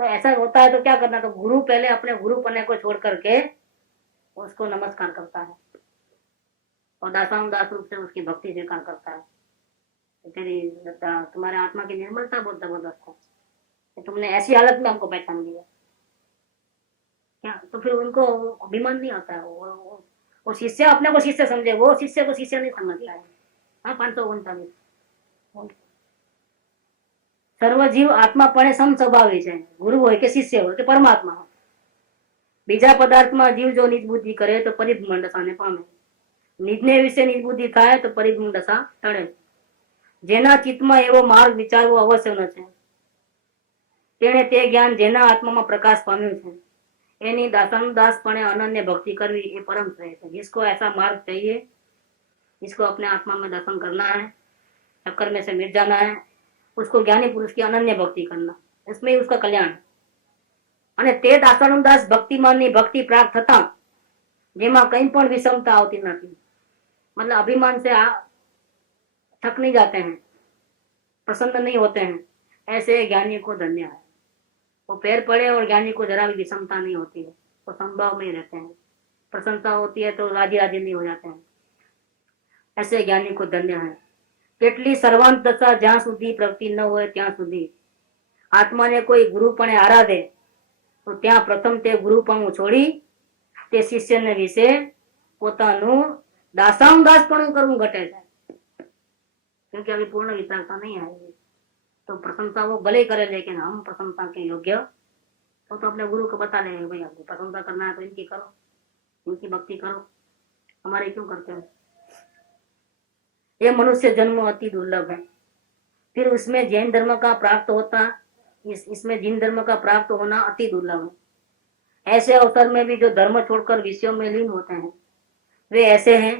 तो ऐसा होता है तो क्या करना, तो गुरु पहले अपने गुरु पन्ने को छोड़ करके उसको नमस्कार करता है और दासानुदास रूप से उसकी भक्ति स्वीकार करता है। तेरी तुम्हारे आत्मा की निर्मलता बहुत जबरदस्त है कि तुमने ऐसी हालत में हमको पहचान लिया क्या। तो फिर उनको अभिमान नहीं आता है, वो शिष्य अपने को शिष्य समझे, वो शिष्य को शिष्य नहीं समझता है। हाँ 539 સર્વજીવ આત્માપણે સમસ્વભાવી છે, ગુરુ હોય કે શિષ્ય હોય કે પરમાત્મા હોય। બીજા પદાર્થમાં જીવ જો નિજ બુદ્ધિ કરે તો પરિભ્રમણ દશાને પામે, નિજને વિશે નિજ બુદ્ધિ થાય તો પરિભ્રમણ દશા ટળે। જેના ચિત્તમાં એવો માર્ગ વિચારવો અવશ્યનો છે, તેણે તે જ્ઞાન જેના આત્મામાં પ્રકાશ પામ્યું છે એની દાસાનુદાસપણે અનન્ય ભક્તિ કરવી એ પરમ શ્રેય છે। जिसको ऐसा मार्ग चाहिए, जिसको अपने आत्मा में दर्शन करना है, चक्कर में से मिट जाना है, उसको ज्ञानी पुरुष की अनन्य भक्ति करना, इसमें ही उसका कल्याण। અને તે દાસાનુદાસ ભક્તિમાનની ભક્તિ પ્રાપ્ત થતા જેમાં કંઈ પણ વિષમતા આવતી નથી, मतलब अभिमान से थक नहीं जाते हैं, प्रसन्न नहीं होते हैं, ऐसे ज्ञानी को धन्य है। वो पैर पड़े और ज्ञानी को जरा भी विषमता नहीं होती है, वो संभाव में रहते हैं। प्रसन्नता होती है तो राजी राजी नहीं हो जाते हैं, ऐसे ज्ञानी को धन्य है। કેટલી સર્વાંત દશા જ્યાં સુધી પ્રગતિ ન હોય ત્યાં સુધી આત્માને કોઈ ગુરુપણે આરાધે તો ત્યાં પ્રથમ તે ગુરુપણું છોડી તે શિષ્યને વિશે પોતાનું દાસાનુદાસપણું કરવું ઘટે છે, क्योंकि अभी पूर्ण विचारता नहीं आएगी। तो प्रशंसा वो भले करे, लेकिन हम प्रशंसा के योग्य तो अपने गुरु को बता देंगे, भाई आपको प्रशंसा करना है तो इनकी करो, इनकी भक्ति करो, हमारे क्यों करते हो। ये मनुष्य जन्म अति दुर्लभ है। फिर उसमें जैन धर्म का प्राप्त होता, इसमें जिन धर्म का प्राप्त होना अति दुर्लभ है। ऐसे अवसर में भी जो धर्म छोड़कर विषयों में लीन होते हैं वे ऐसे हैं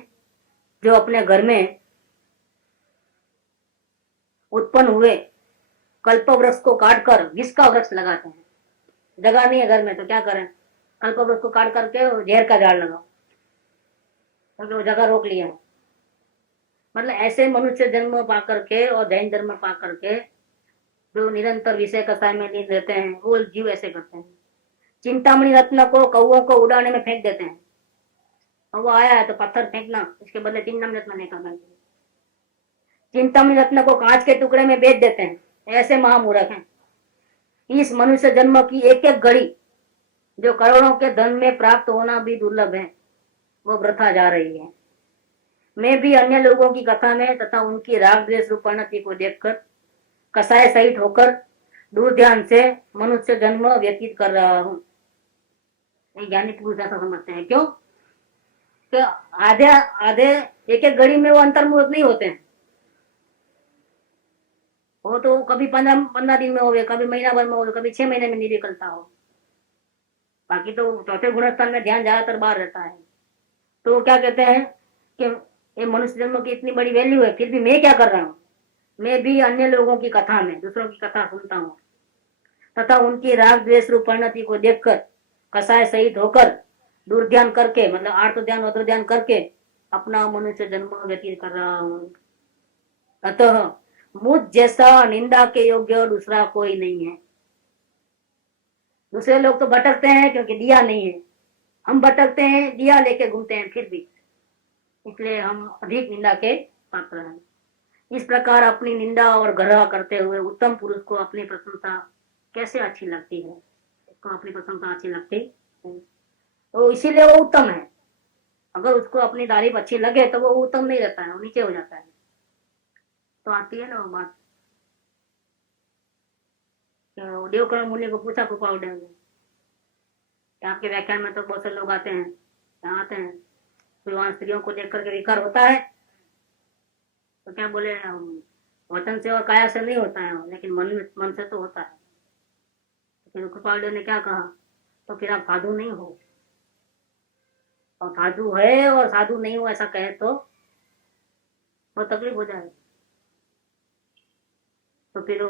जो अपने घर में उत्पन्न हुए कल्प वृक्ष को काटकर विष का वृक्ष लगाते हैं। जगह नहीं है घर में तो क्या करें, कल्प वृक्ष को काट करके जहर का झाड़ लगाओ, क्योंकि वो जगह रोक लिया है। मतलब ऐसे मनुष्य जन्म पा करके और जैन धर्म पा करके जो निरंतर विषय कसाय में लीन रहते हैं, वो जीव ऐसे करते हैं। चिंतामणि रत्न को कौओं को उड़ाने में फेंक देते हैं, और वो आया है तो पत्थर फेंकना, इसके बदले चिंतामणि रत्न नहीं करना चाहिए। चिंतामणि रत्न को कांच के टुकड़े में बेच देते हैं, ऐसे महामूर्ख हैं। इस मनुष्य जन्म की एक एक घड़ी जो करोड़ों के धन में प्राप्त होना भी दुर्लभ है, वो वृथा जा रही है। मैं भी अन्य लोगों की कथा में तथा उनकी राग द्वेष रूप परिणति को देखकर कसाय सहित होकर दूर ध्यान से मनुष्य जन्म व्यतीत कर रहा हूँ। ज्ञानी पुरुष ऐसा समझते हैं, क्यों कि आधे आधे एक एक घड़ी में वो अंतर्मुख नहीं होते हैं। वो तो कभी 15 दिन में हो, कभी महीना भर में हो, कभी 6 महीने में नहीं निकलता हो। बाकी तो चौथे गुणस्थान में ध्यान ज्यादातर बाहर रहता है। तो वो क्या कहते हैं कि ये मनुष्य जन्म की इतनी बड़ी वैल्यू है, फिर भी मैं क्या कर रहा हूँ, मैं भी अन्य लोगों की कथा में दूसरों की कथा सुनता हूँ तथा उनकी राग द्वेष रूप परिणति को देखकर कसाय सहित होकर दूर ध्यान करके, मतलब आर्त ध्यान अद्र ध्यान करके अपना मनुष्य जन्म व्यतीत कर रहा हूँ। अतः मुझ जैसा निंदा के योग्य दूसरा कोई नहीं है। दूसरे लोग तो भटकते हैं क्योंकि दिया नहीं है, हम भटकते हैं, दिया लेके घूमते हैं फिर भी, इसलिए हम अधिक निंदा के पात्र हैं। इस प्रकार अपनी निंदा और गर्व करते हुए उत्तम पुरुष को अपनी प्रशंसा कैसे अच्छी लगती है, उसको अपनी प्रशंसा अच्छी लगती है, तो इसीलिए वो उत्तम है। अगर उसको अपनी तारीफ अच्छी लगे तो वो उत्तम नहीं रहता है, वो नीचे हो जाता है। तो आती है ना वो बात। तो देवकर्ण मुनि को पूछा कृपाउदय ने कि आपके व्याख्यान में तो बहुत से लोग आते हैं, यहाँ आते हैं, फिर वहां स्त्रियों को देख करके विकार होता है, तो क्या बोले, वचन से और काया से नहीं होता है, लेकिन मन से तो होता है। तो फिर कृपालदेव ने क्या कहा, तो फिर आप साधु नहीं हो, और साधु है और साधु नहीं हो ऐसा कहे तो बहुत तकलीफ हो जाए। तो फिर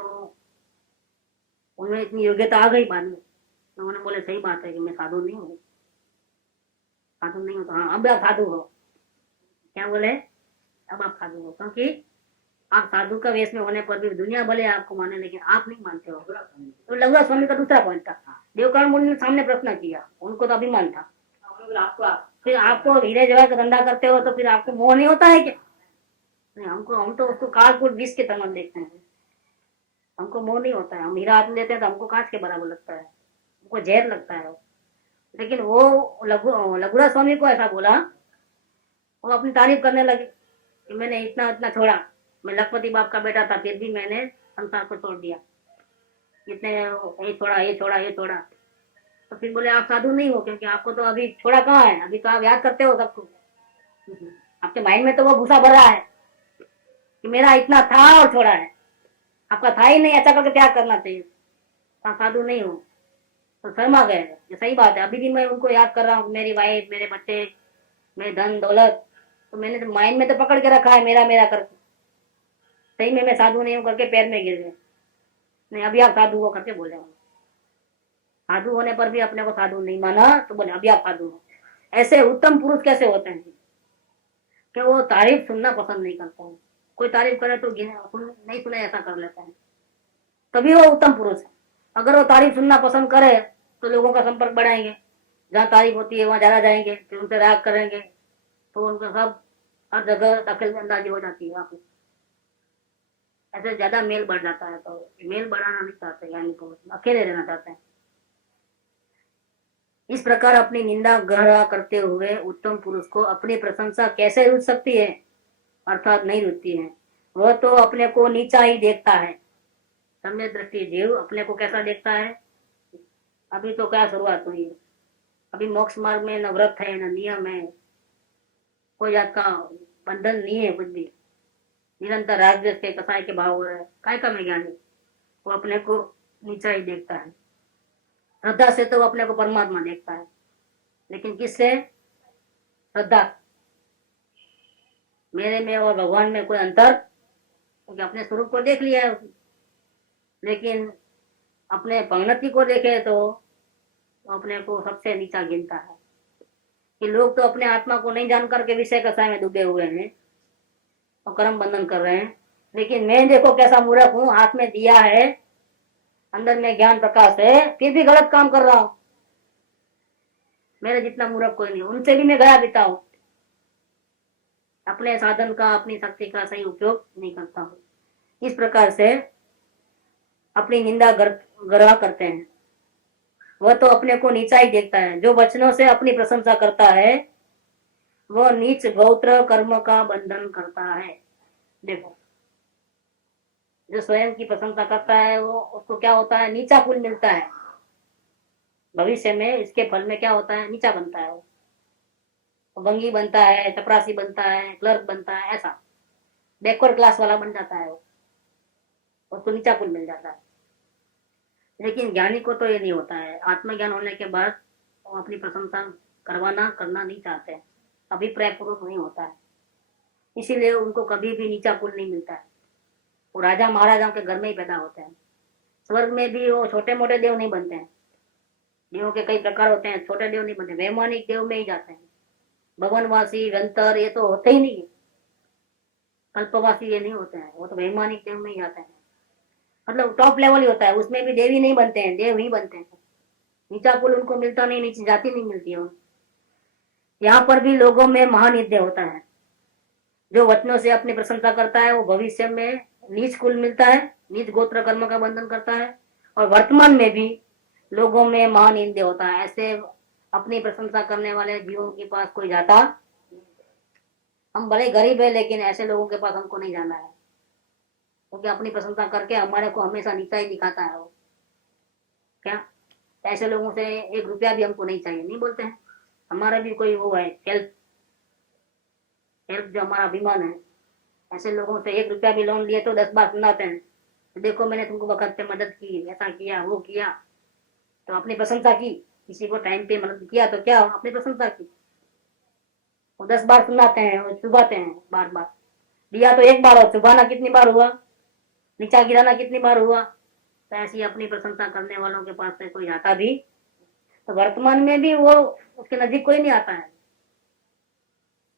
उनमें इतनी योग्यता आ गई बाद में, तो उन्होंने बोले सही बात है कि मैं साधु नहीं हूँ, साधु नहीं हूँ, तो हाँ अब आप साधु हो। क्या बोले, अब आप साधु हो, क्योंकि आप साधु का वेश में होने पर भी दुनिया भले आपको माने लेकिन आप नहीं मानते हो। तो लघुराज स्वामी का दूसरा पॉइंट था। देवकर्ण मुनि ने सामने प्रश्न किया, उनको तो अभिमान था, फिर आपको हीरे जवाहर का धंधा करते हो तो फिर आपको मोह नहीं होता है क्या? नहीं, हम तो उसको कालकूट विष के तरह देखते हैं, हमको मोह नहीं होता है। हम हीरा हाथ में लेते हैं तो हमको कांच के बराबर लगता है, हमको जहर लगता है। लेकिन वो लघुराज स्वामी को ऐसा बोला, वो अपनी तारीफ करने लगे कि मैंने इतना इतना छोड़ा, मैं लखपति बाप का बेटा था फिर भी मैंने संसार को छोड़ दिया, इतने ये छोड़ा ये छोड़ा ये छोड़ा। तो फिर बोले आप साधु नहीं हो, क्योंकि आपको तो अभी छोड़ा कहाँ है, अभी तो आप याद करते हो सबको, आपके माइंड में तो वो भूसा भरा है कि मेरा इतना था और छोड़ा है, आपका था ही नहीं, ऐसा करके त्याग करना चाहिए, आप साधु नहीं हो। तो शर्मा गए, ये सही बात है, अभी भी मैं उनको याद कर रहा हूँ, मेरी वाइफ, मेरे बच्चे, मेरे धन दौलत, तो मैंने तो माइंड में तो पकड़ के रखा है मेरा मेरा करके, सही में मैं साधु नहीं हूँ करके पैर में गिर गए। नहीं, अभी आप साधु हो करके बोले, साधु होने पर भी अपने को साधु नहीं माना तो बोले अभी आप साधु हो। ऐसे उत्तम पुरुष कैसे होते हैं कि वो तारीफ सुनना पसंद नहीं करता है, कोई तारीफ करे तो नहीं सुने ऐसा कर लेता है, तभी वो उत्तम पुरुष है। अगर वो तारीफ सुनना पसंद करे तो लोगों का संपर्क बढ़ाएंगे, जहाँ तारीफ होती है वहां ज्यादा जाएंगे, फिर उनसे राग करेंगे, तो उनका सब हर जगह दखल अंदाजी हो जाती है वापस, ऐसे ज्यादा मेल बढ़ जाता है। तो मेल बढ़ाना नहीं चाहते, यानी को अकेले रहना चाहते हैं। इस प्रकार अपनी निंदा गहरा करते हुए उत्तम पुरुष को अपनी प्रशंसा कैसे रुच सकती है, अर्थात नहीं रुचती है। वह तो अपने को नीचा ही देखता है। सम्य दृष्टि जीव अपने को कैसा देखता है, अभी तो क्या शुरुआत हुई है, अभी मोक्ष मार्ग में न व्रत है न नियम है, कोई जात का बंधन नहीं है, कुछ भी निरंतर राग के कसाय के भाव हो रहे, काय का में ज्ञानी, वो अपने को नीचा ही देखता है। श्रद्धा से तो वो अपने को परमात्मा देखता है, लेकिन किससे, श्रद्धा, मेरे में और भगवान में कोई अंतर, क्योंकि अपने स्वरूप को देख लिया है, लेकिन अपने परिणति को देखे तो अपने को सबसे नीचा गिनता है। कि लोग तो अपने आत्मा को नहीं जान करके विषय कसाय में डूबे हुए हैं और कर्म बंधन कर रहे हैं, लेकिन मैं देखो कैसा मूर्ख हूँ, हाथ में दिया है, अंदर में ज्ञान प्रकाश है, फिर भी गलत काम कर रहा हूँ। मेरे जितना मूर्ख कोई नहीं, उनसे भी मैं गया बीता हूँ, अपने साधन का अपनी शक्ति का सही उपयोग नहीं करता हूँ। इस प्रकार से अपनी निंदा गर्व करते हैं। वह तो अपने को नीचा ही देखता है। जो वचनों से अपनी प्रशंसा करता है वह नीच गौत्र कर्म का बंधन करता है। देखो, जो स्वयं की प्रशंसा करता है वो, उसको क्या होता है, नीचा फल मिलता है। भविष्य में इसके फल में क्या होता है, नीचा बनता है, वो बंगी बनता है, चपरासी बनता है, क्लर्क बनता है, ऐसा बैकवर्ड क्लास वाला बन जाता है, उसको नीचा फल मिल जाता है। लेकिन ज्ञानी को तो ये नहीं होता है। आत्मज्ञान होने के बाद वो अपनी प्रशंसा करना नहीं चाहते, अभिप्राय पूर्वक नहीं होता है, इसीलिए उनको कभी भी नीचा फल नहीं मिलता है। वो राजा महाराजाओं के घर में ही पैदा होते हैं। स्वर्ग में भी वो छोटे मोटे देव नहीं बनते हैं, देवों के कई प्रकार होते हैं, छोटे देव नहीं बनते, वैमानिक देव में ही जाते हैं। भवनवासी रंतर ये तो होते ही नहीं है, कल्पवासी ये नहीं होते हैं, वो तो वैमानिक देव में ही जाते हैं। मतलब टॉप लेवल ही होता है, उसमें भी देवी नहीं बनते हैं, देव ही बनते हैं। नीचा कुल उनको मिलता नहीं, नीचे जाति नहीं मिलती है। यहाँ पर भी लोगों में महानिंदय होता है। जो वचनों से अपनी प्रशंसा करता है वो भविष्य में नीच कुल मिलता है, नीच गोत्र कर्म का बंधन करता है, और वर्तमान में भी लोगों में महानिंदय होता है। ऐसे अपनी प्रशंसा करने वाले जीवों के पास कोई जाता, हम भले गरीब है लेकिन ऐसे लोगों के पास हमको नहीं जाना है, क्योंकि अपनी प्रशंसा करके हमारे को हमेशा नीचा ही दिखाता है वो। क्या ऐसे लोगों से 1 रुपया भी हमको नहीं चाहिए, नहीं बोलते हैं। हमारा भी कोई वो है हेल्प, जो हमारा अभिमान है। ऐसे लोगों से 1 रुपया भी लोन लिए तो 10 बार सुनाते हैं, देखो मैंने तुमको वक्त पे मदद की, ऐसा किया वो किया। तो अपनी प्रशंसा की, किसी को टाइम पे मदद किया तो क्या अपनी प्रशंसा की, वो 10 बार सुनाते हैं और चुभाते हैं बार बार। दिया तो 1 बार और चुभाना कितनी बार हुआ, नीचा गिराना कितनी बार हुआ। तो ऐसी अपनी प्रशंसा करने वालों के पास से कोई आता भी तो वर्तमान में भी वो उसके नजदीक कोई नहीं आता है।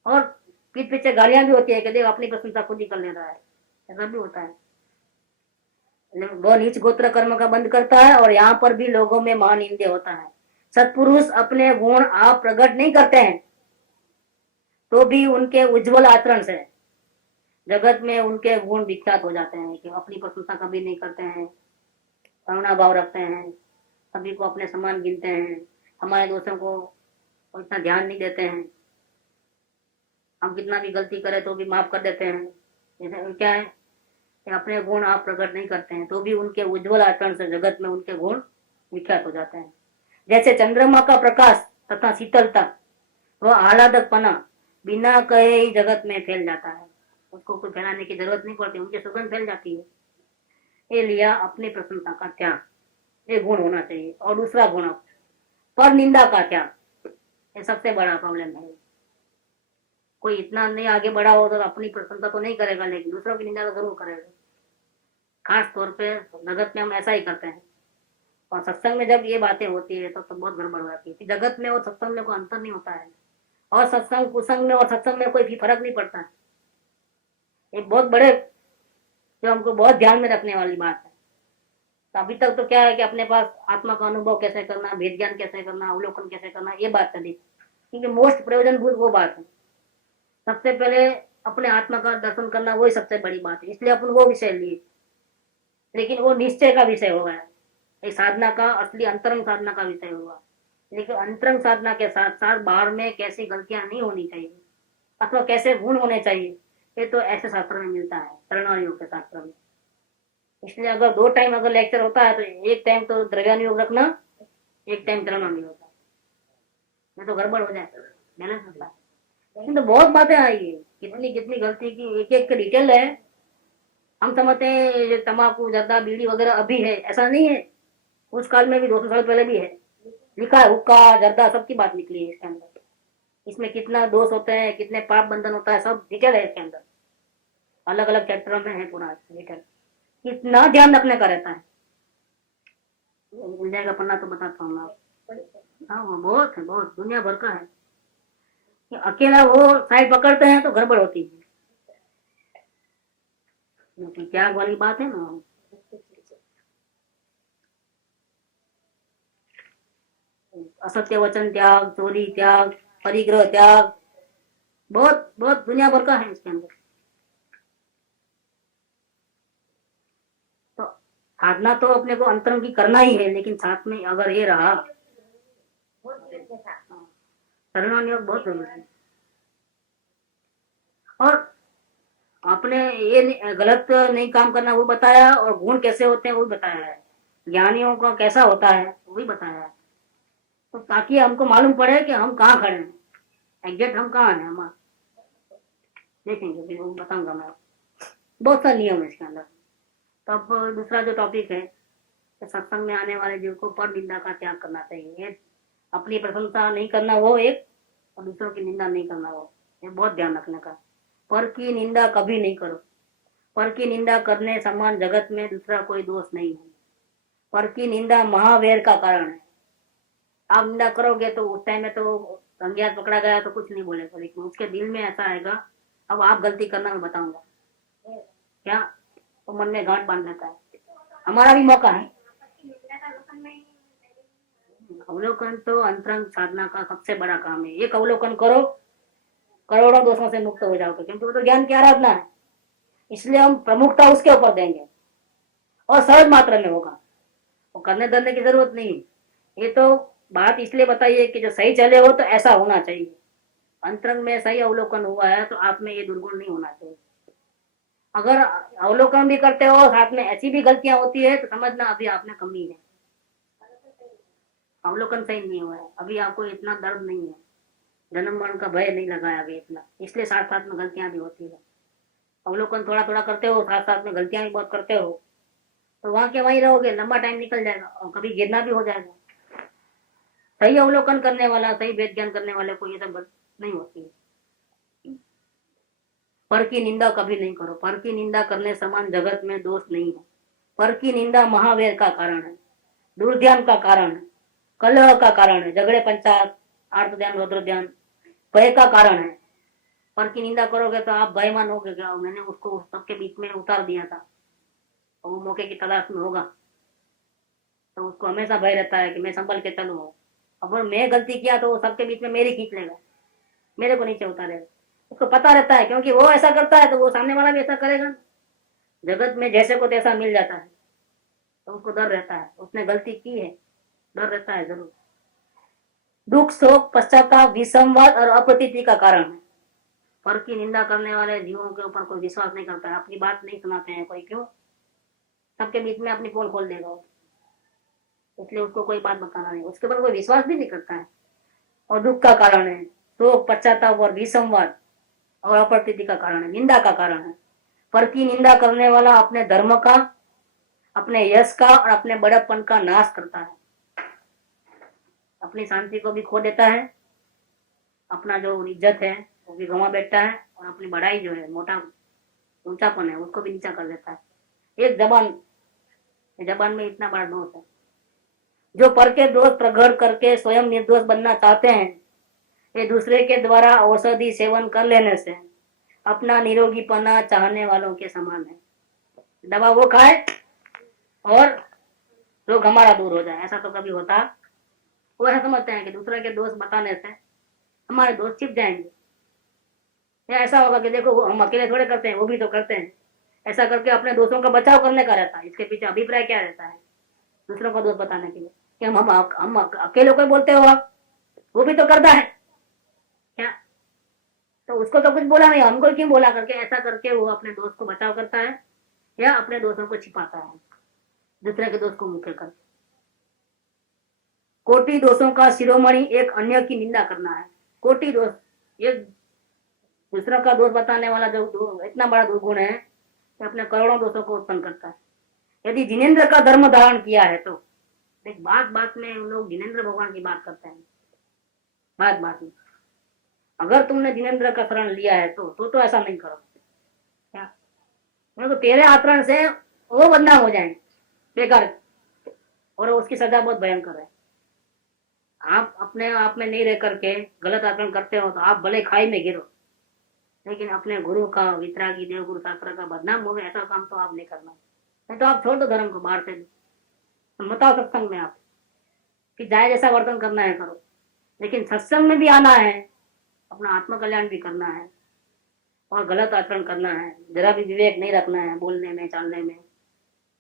और पीठ पीछे गालियां भी होती है कि देख अपनी प्रशंसा खुद ही कर ले रहा है, ऐसा भी होता है। वो नीच गोत्र कर्म का बंद करता है, और यहाँ पर भी लोगों में महानिंदय होता है। सत्पुरुष अपने गुण आप प्रकट नहीं करते हैं तो भी उनके उज्जवल आचरण से जगत में उनके गुण विख्यात हो जाते हैं कि अपनी प्रशंसा कभी नहीं करते हैं, करुणा भाव रखते हैं, सभी को अपने समान गिनते हैं, हमारे दोस्तों को इतना ध्यान नहीं देते हैं, हम कितना भी गलती करें तो भी माफ कर देते हैं। जैसे क्या है कि अपने गुण आप प्रकट नहीं करते हैं तो भी उनके उज्जवल आचरण से जगत में उनके गुण विख्यात हो जाते हैं। जैसे चंद्रमा का प्रकाश तथा शीतलता व आह्लादकपना बिना कहे ही जगत में फैल जाता है, उसको कोई फैलाने की जरूरत नहीं पड़ती, उनकी सुगंध फैल जाती है। ये लिया अपनी प्रसन्नता का त्याग, ये गुण होना चाहिए। और दूसरा गुण पर निंदा का त्याग, ये सबसे बड़ा प्रॉब्लम है। कोई इतना नहीं आगे बढ़ा हो तो अपनी प्रशंसा तो नहीं करेगा लेकिन दूसरों की निंदा तो जरूर करेगा। खास तौर पे जगत में हम ऐसा ही करते हैं, और सत्संग में जब ये बातें होती है तो बहुत गड़बड़ हो जाती है। जगत में और सत्संग में कोई अंतर नहीं होता है, और सत्संग कुसंग में और सत्संग में कोई भी फर्क नहीं पड़ता है। एक बहुत बड़े जो हमको बहुत ध्यान में रखने वाली बात है। तो अभी तक तो क्या है कि अपने पास आत्मा का अनुभव कैसे करना, भेद ज्ञान कैसे करना, अवलोकन कैसे करना, ये बात चली, क्योंकि मोस्ट प्रयोजनभूत वो बात है। सबसे पहले अपने आत्मा का दर्शन करना वही सबसे बड़ी बात है, इसलिए अपन वो विषय लिए। लेकिन वो निश्चय का विषय होगा, ये साधना का असली अंतरंग साधना का विषय होगा। लेकिन अंतरंग साधना के साथ साथ बाहर में कैसी गलतियां नहीं होनी चाहिए अथवा कैसे गुण होने चाहिए, ये तो ऐसे शास्त्र में मिलता है, शरणागत योग के शास्त्र में। इसलिए अगर 2 टाइम अगर लेक्चर होता है तो एक टाइम तो द्रव्यान योग रखना, एक टाइम शरणागत योग होता है, नहीं तो गड़बड़ हो जाए, बैलेंस होता है। तो बहुत बातें आई है, कितनी कितनी गलती की एक एक डिटेल है। हम समझते हैं तम्बाकू जर्दा बीड़ी वगैरह अभी है, ऐसा नहीं है। उस काल में भी 200 साल पहले भी है, लिखा है, हुक्का जर्दा सबकी बात निकली है इसके अंदर। इसमें कितना दोष होते हैं, कितने पाप बंधन होता है, सब डिटेल है इसके अंदर, अलग अलग चैप्टरों में है पूरा डिटेल। कितना ध्यान रखने का रहता है, मिल जाएगा पन्ना तो बताता हूँ आप। हाँ वो बहुत है, बहुत दुनिया भर का है। अकेला वो साइड पकड़ते हैं तो गड़बड़ होती है। लेकिन त्याग वाली बात है ना, असत्य वचन त्याग, चोरी त्याग, परिग्रह त्याग, बहुत बहुत दुनिया भर का है इसके अंदर। तो साधना तो अपने को अंतरंग की करना ही है, लेकिन साथ में अगर ये रहा शरणागत योग बहुत जरूरी है। और आपने ये गलत नहीं काम करना वो बताया, और गुण कैसे होते हैं वो बताया है, ज्ञानियों का कैसा होता है वो भी बताया है। तो ताकि हमको मालूम पड़े कि हम कहाँ खड़े हैं, एग्जैक्ट हम कहाँ हैं, हमारा देखेंगे फिर वो बताऊंगा मैं। बहुत सारे नियम है इसके अंदर। तो अब दूसरा जो टॉपिक है, तो सत्संग में आने वाले जीव को पर निंदा का त्याग करना चाहिए। अपनी प्रशंसा नहीं करना वो एक, और दूसरों की निंदा नहीं करना वो, ये बहुत ध्यान रखने का। पर की निंदा कभी नहीं करो, पर की निंदा करने समान जगत में दूसरा कोई दोष नहीं है। पर की निंदा महावेर का कारण है। आप निंदा करोगे तो उस टाइम में तो अंग्यात पकड़ा गया तो कुछ नहीं बोलेगा, लेकिन उसके दिल में ऐसा आएगा अब आप गलती करना मैं बताऊंगा क्या, तो मन में गांठ बांध लेता है। हमारा भी मौका है, अवलोकन तो अंतरंग साधना का सबसे बड़ा काम है। एक अवलोकन करो, करोड़ों दोषों से मुक्त हो जाओगे, क्योंकि वो तो ज्ञान की आराधना है। इसलिए हम प्रमुखता उसके ऊपर देंगे और सहज मात्रा में होगा, वो करने धरने की जरूरत नहीं। ये तो बात इसलिए बताइए कि जो सही चले हो तो ऐसा होना चाहिए। अंतरंग में सही अवलोकन हुआ है तो आप में ये दुर्गुण नहीं होना चाहिए। अगर अवलोकन भी करते हो साथ में ऐसी भी गलतियां होती है तो समझना अभी आप में कमी है, अवलोकन सही नहीं हुआ है, अभी आपको इतना दर्द नहीं है, जन्म मरण का भय नहीं लगा है अभी इतना, इसलिए साथ साथ में गलतियां भी होती है। अवलोकन थोड़ा थोड़ा करते हो, साथ साथ में गलतियां भी बहुत करते हो, तो वहां के वहीं रहोगे, लंबा टाइम निकल जाएगा और कभी गिरना भी हो जाएगा। सही अवलोकन करने वाला, सही वेद ज्ञान करने वाले को ये सब गलत नहीं होती है। पर की निंदा कभी नहीं करो, पर की निंदा करने समान जगत में दोष नहीं है। पर की निंदा महावेर का कारण है, दुर्ध्यान का कारण है, कलह का कारण है, झगड़े पंचायत, आर्त ध्यान रौद्र ध्यान, भय का कारण है। पर की निंदा करोगे तो आप भयमान हो गए, क्या मैंने उसको सबके बीच में उतार दिया था, और वो मौके की तलाश में होगा तो उसको हमेशा भय रहता है कि मैं संभल के चलूँ। अगर मैं गलती किया तो वो सबके बीच में मेरी खींच लेगा, मेरे को नीचे उतारेगा। उसको पता रहता है, क्योंकि वो ऐसा करता है तो वो सामने वाला भी ऐसा करेगा। जगत में जैसे को तैसा मिल जाता है तो उसको डर रहता है, उसने गलती की है, डर रहता है जरूर। दुख, शोक, पश्चाताप, विसंवाद और अप्रतीति का कारण है। पर की निंदा करने वाले जीवों के ऊपर कोई विश्वास नहीं करता है, अपनी बात नहीं सुनाते हैं कोई, क्यों? सबके बीच में अपनी पोल खोल देगा, इसलिए उसको कोई बात बताना नहीं, उसके ऊपर कोई विश्वास भी नहीं करता है। और दुख का कारण है, शोक, पश्चाताप और विसंवाद और अप्रतीति का कारण है, निंदा का कारण है। पर की निंदा करने वाला अपने धर्म का, अपने यश का और अपने बड़प्पन का नाश करता है, अपनी शांति को भी खो देता है, अपना जो इज्जत है वो भी गंवा बैठता है, और अपनी बढ़ाई जो है, मोटा ऊंचापन है, उसको भी नीचा कर देता है। एक जबान में इतना बड़ा दोष है। जो पर के दोष प्रगट करके स्वयं निर्दोष बनना चाहते हैं, ये दूसरे के द्वारा औषधि सेवन कर लेने से अपना निरोगीपना चाहने वालों के समान है। दवा वो खाए और रोग हमारा दूर हो जाए, ऐसा तो कभी होता? वो ऐसा समझते हैं कि दूसरे के दोष बताने से हमारे दोस्त छिप जाएंगे, या ऐसा होगा कि देखो हम अकेले थोड़े करते हैं, वो भी तो करते हैं। ऐसा करके अपने दोस्तों का बचाव करने का रहता है। इसके पीछे अभिप्राय क्या रहता है? दूसरों को दोष बताने के लिए कि हम अकेले कोई बोलते हो, आप वो भी तो करता है क्या, तो उसको तो कुछ बोला नहीं, हमको क्यों बोला करके ऐसा करके वो अपने दोस्त को बचाव करता है या अपने दोस्तों को छिपाता है, दूसरे के दोस्त को मुख्य करके। कोटि दोषों का शिरोमणि एक अन्य की निंदा करना है। कोटि दोष, ये दूसरों का दोष बताने वाला जो इतना बड़ा दुर्गुण है कि अपने करोड़ों दोषों को उत्पन्न करता है। यदि जिनेंद्र का धर्म धारण किया है तो एक बात बात में उन लोग जिनेंद्र भगवान की बात करते हैं, बात बात में। अगर तुमने जिनेंद्र का शरण लिया है तो ऐसा नहीं करो क्या, तो तेरे आचरण से वो बदनाम हो जाएंगे बेकार, और उसकी सजा बहुत भयंकर है। आप अपने आप में नहीं रह करके गलत आचरण करते हो तो आप भले खाई में गिरो, लेकिन अपने गुरु का, वितरागी देव गुरु शास्त्र का बदनाम हो, ऐसा काम तो आप नहीं करना। नहीं तो आप छोड़ दो धर्म को, बाहर से बताओ सत्संग में आप कि जाए जैसा वर्तन करना है करो, लेकिन सत्संग में भी आना है, अपना आत्म कल्याण भी करना है और गलत आचरण करना है, जरा भी विवेक नहीं रखना है बोलने में, चालने में,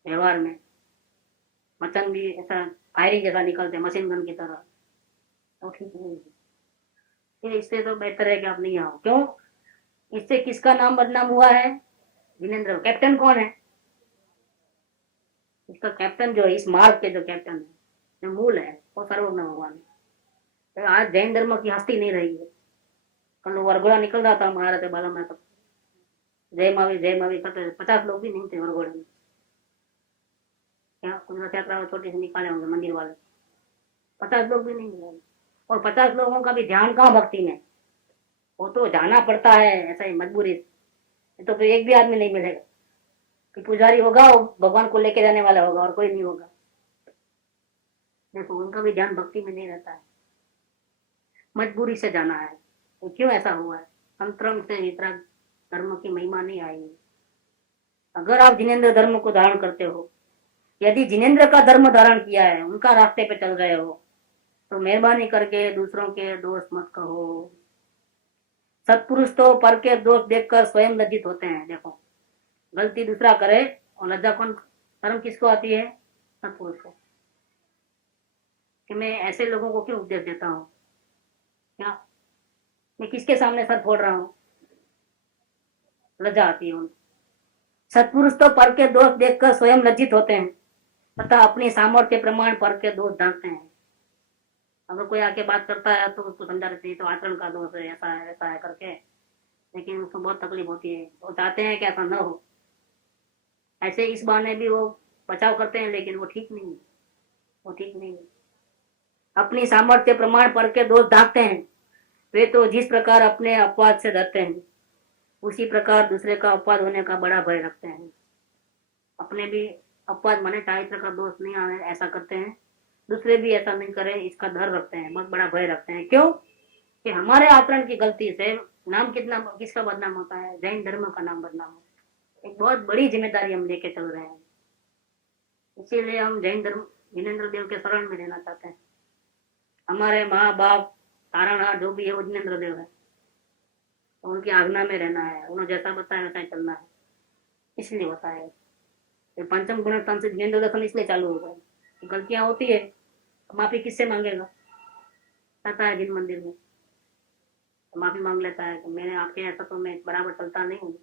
व्यवहार में। वचन भी ऐसा फायरिंग जैसा निकलते, मशीन गन की तरह, तो ठीक नहीं। इससे तो बेहतर है कि आप नहीं आओ। क्यों? इससे किसका नाम बदनाम हुआ है? जिनेंद्र। कैप्टन कौन है इसका? कैप्टन जो है, इस मार्ग के जो कैप्टन है, जो मूल है, वो सर्वज्ञ भगवान है। तो आज जैन धर्म की हस्ती नहीं रही है। कल वरघोड़ा निकल रहा था महाराज बाला में, तब जय मावी करते 50 लोग भी नहीं थे वरघोड़े में। क्या कुछ रथ यात्रा छोटे से निकाले होंगे मंदिर वाले, 50 लोग भी नहीं मिले। और 50 लोगों का भी ध्यान कहाँ भक्ति में, वो तो जाना पड़ता है ऐसा ही मजबूरी। तो फिर एक भी आदमी नहीं मिलेगा कि पुजारी होगा वो भगवान को लेके जाने वाला होगा और कोई नहीं होगा। देखो उनका भी ध्यान भक्ति में नहीं रहता है, मजबूरी से जाना है। तो क्यों ऐसा हुआ है? अंतरंग से वितराग धर्म की महिमा नहीं आई। अगर आप जिनेंद्र धर्म को धारण करते हो, यदि जिनेंद्र का धर्म धारण किया है, उनका रास्ते पे चल रहे हो, तो मेहरबानी करके दूसरों के दोष मत कहो। सत्पुरुष तो पर के दोष देखकर स्वयं लज्जित होते हैं। देखो, गलती दूसरा करे और लज्जा कौन, शर्म किसको आती है? सत्पुरुष को। कि मैं ऐसे लोगों को क्यों उपदेश देता हूँ, क्या मैं किसके सामने सर फोड़ रहा हूँ, लज्जा आती है उनको। सत्पुरुष तो पर के दोष देखकर स्वयं लज्जित होते हैं तथा अपनी सामर्थ्य प्रमाण पर के दोष ढांकते हैं। अगर कोई आके बात करता है तो उसको समझा देते हैं तो आचरण का दोष है, ऐसा है करके, लेकिन उसको बहुत तकलीफ होती है। वो चाहते हैं कि ऐसा न हो, ऐसे इस बहाने भी वो बचाव करते हैं, लेकिन वो ठीक नहीं है, वो ठीक नहीं है। अपनी सामर्थ्य प्रमाण पर के दोष ढांकते हैं। वे तो जिस प्रकार अपने अपवाद से डरते हैं उसी प्रकार दूसरे का अपवाद होने का बड़ा भय रखते हैं। अपने भी अपवाद माने चारित्र का दोष नहीं आने ऐसा करते हैं, दूसरे भी ऐसा नहीं करे इसका डर रखते हैं, बहुत बड़ा भय रखते हैं। क्यों? कि हमारे आचरण की गलती से नाम किसका बदनाम होता है? जैन धर्म का नाम बदनाम होता है। एक बहुत बड़ी जिम्मेदारी हम लेके चल रहे हैं, इसीलिए हम जैन धर्म जिनेन्द्र देव के शरण में रहना चाहते हैं। हमारे माँ बाप तारणहार जो भी है वो जिनेन्द्र देव है, तो उनकी आज्ञा में रहना है, उन्होंने जैसा बताया वैसा ही चलना है। इसलिए होता है पंचम गुणस्थान से जिनेन्द्र दर्शन इसलिए चालू हो गए। गलतियां होती है, माफी किससे मांगेगा? कहता है जिन मंदिर में तो माफी मांग लेता है कि मैंने आपके ऐसा तो मैं बराबर चलता नहीं हूँ,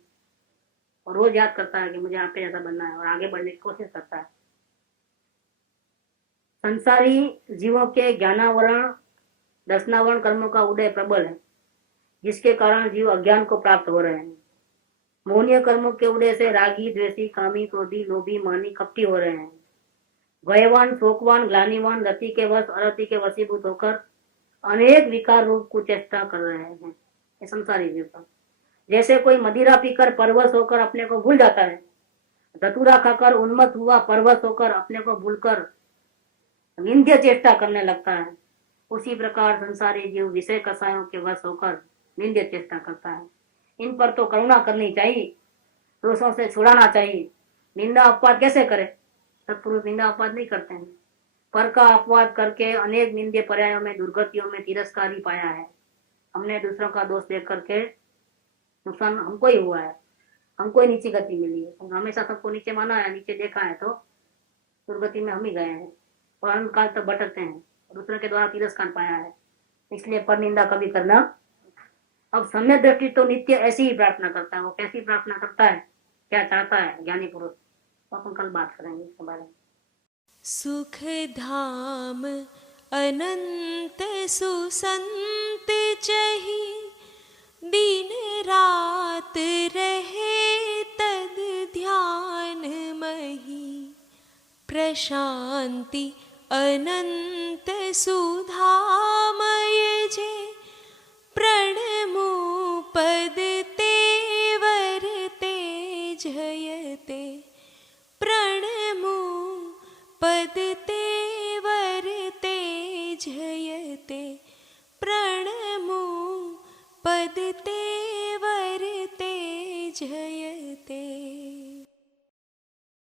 और रोज याद करता है कि मुझे आपके ऐसा बनना है और आगे बढ़ने की कोशिश करता है। संसारी जीवों के ज्ञानावरण दर्शनावरण कर्मों का उदय प्रबल है, जिसके कारण जीव अज्ञान को प्राप्त हो रहे हैं। मोहनीय कर्मों के उदय से रागी, द्वेषी, कामी, क्रोधी, लोभी, मानी, कपटी हो रहे हैं। भयवान, शोकवान, ग्लानिवान, रति के वश, अरति के वशीभूत होकर अनेक विकार रूप कुचेष्टा कर रहे हैं। ये संसारी जीव का, जैसे कोई मदिरा पीकर परवश होकर अपने को भूल जाता है, धतूरा खाकर उन्मत्त हुआ परवश होकर अपने को भूलकर निंद्य चेष्टा करने लगता है, उसी प्रकार संसारी जीव विषय कषायों के वश होकर निंद्य चेष्टा करता है। इन पर तो करुणा करनी चाहिए, दोषों से छुड़ाना चाहिए। निंदा अपवाद कैसे करे? सत्पुरुष निंदा अपवाद नहीं करते हैं। पर का अपवाद करके अनेक निंदे पर्यायों में, दुर्गतियों में तिरस्कार ही पाया है। हमने दूसरों का दोष देख करके नुकसान हमको ही हुआ है, हमको ही नीची गति मिली है। हमेशा सबको नीचे माना है, नीचे देखा है, तो दुर्गति में हम ही गए हैं और अंत काल तक भटकते हैं, दूसरों के द्वारा तिरस्कार पाया है। इसलिए पर निंदा कभी करना। अब सम्य दृष्टि तो नित्य ऐसी ही प्रार्थना करता है। वो कैसी प्रार्थना करता है, क्या चाहता है ज्ञानी पुरुष, तो अपन कल बात करेंगे इसके बारे में। सुख धाम अनंत सुसंत चही, दिन रात रहे तद ध्यान मही। प्रशांति अनंत सुधामय जे, प्रणमो पद तेवर तेजयते। प्रणमो पद तेवर तेजयते। प्रणमो पद ते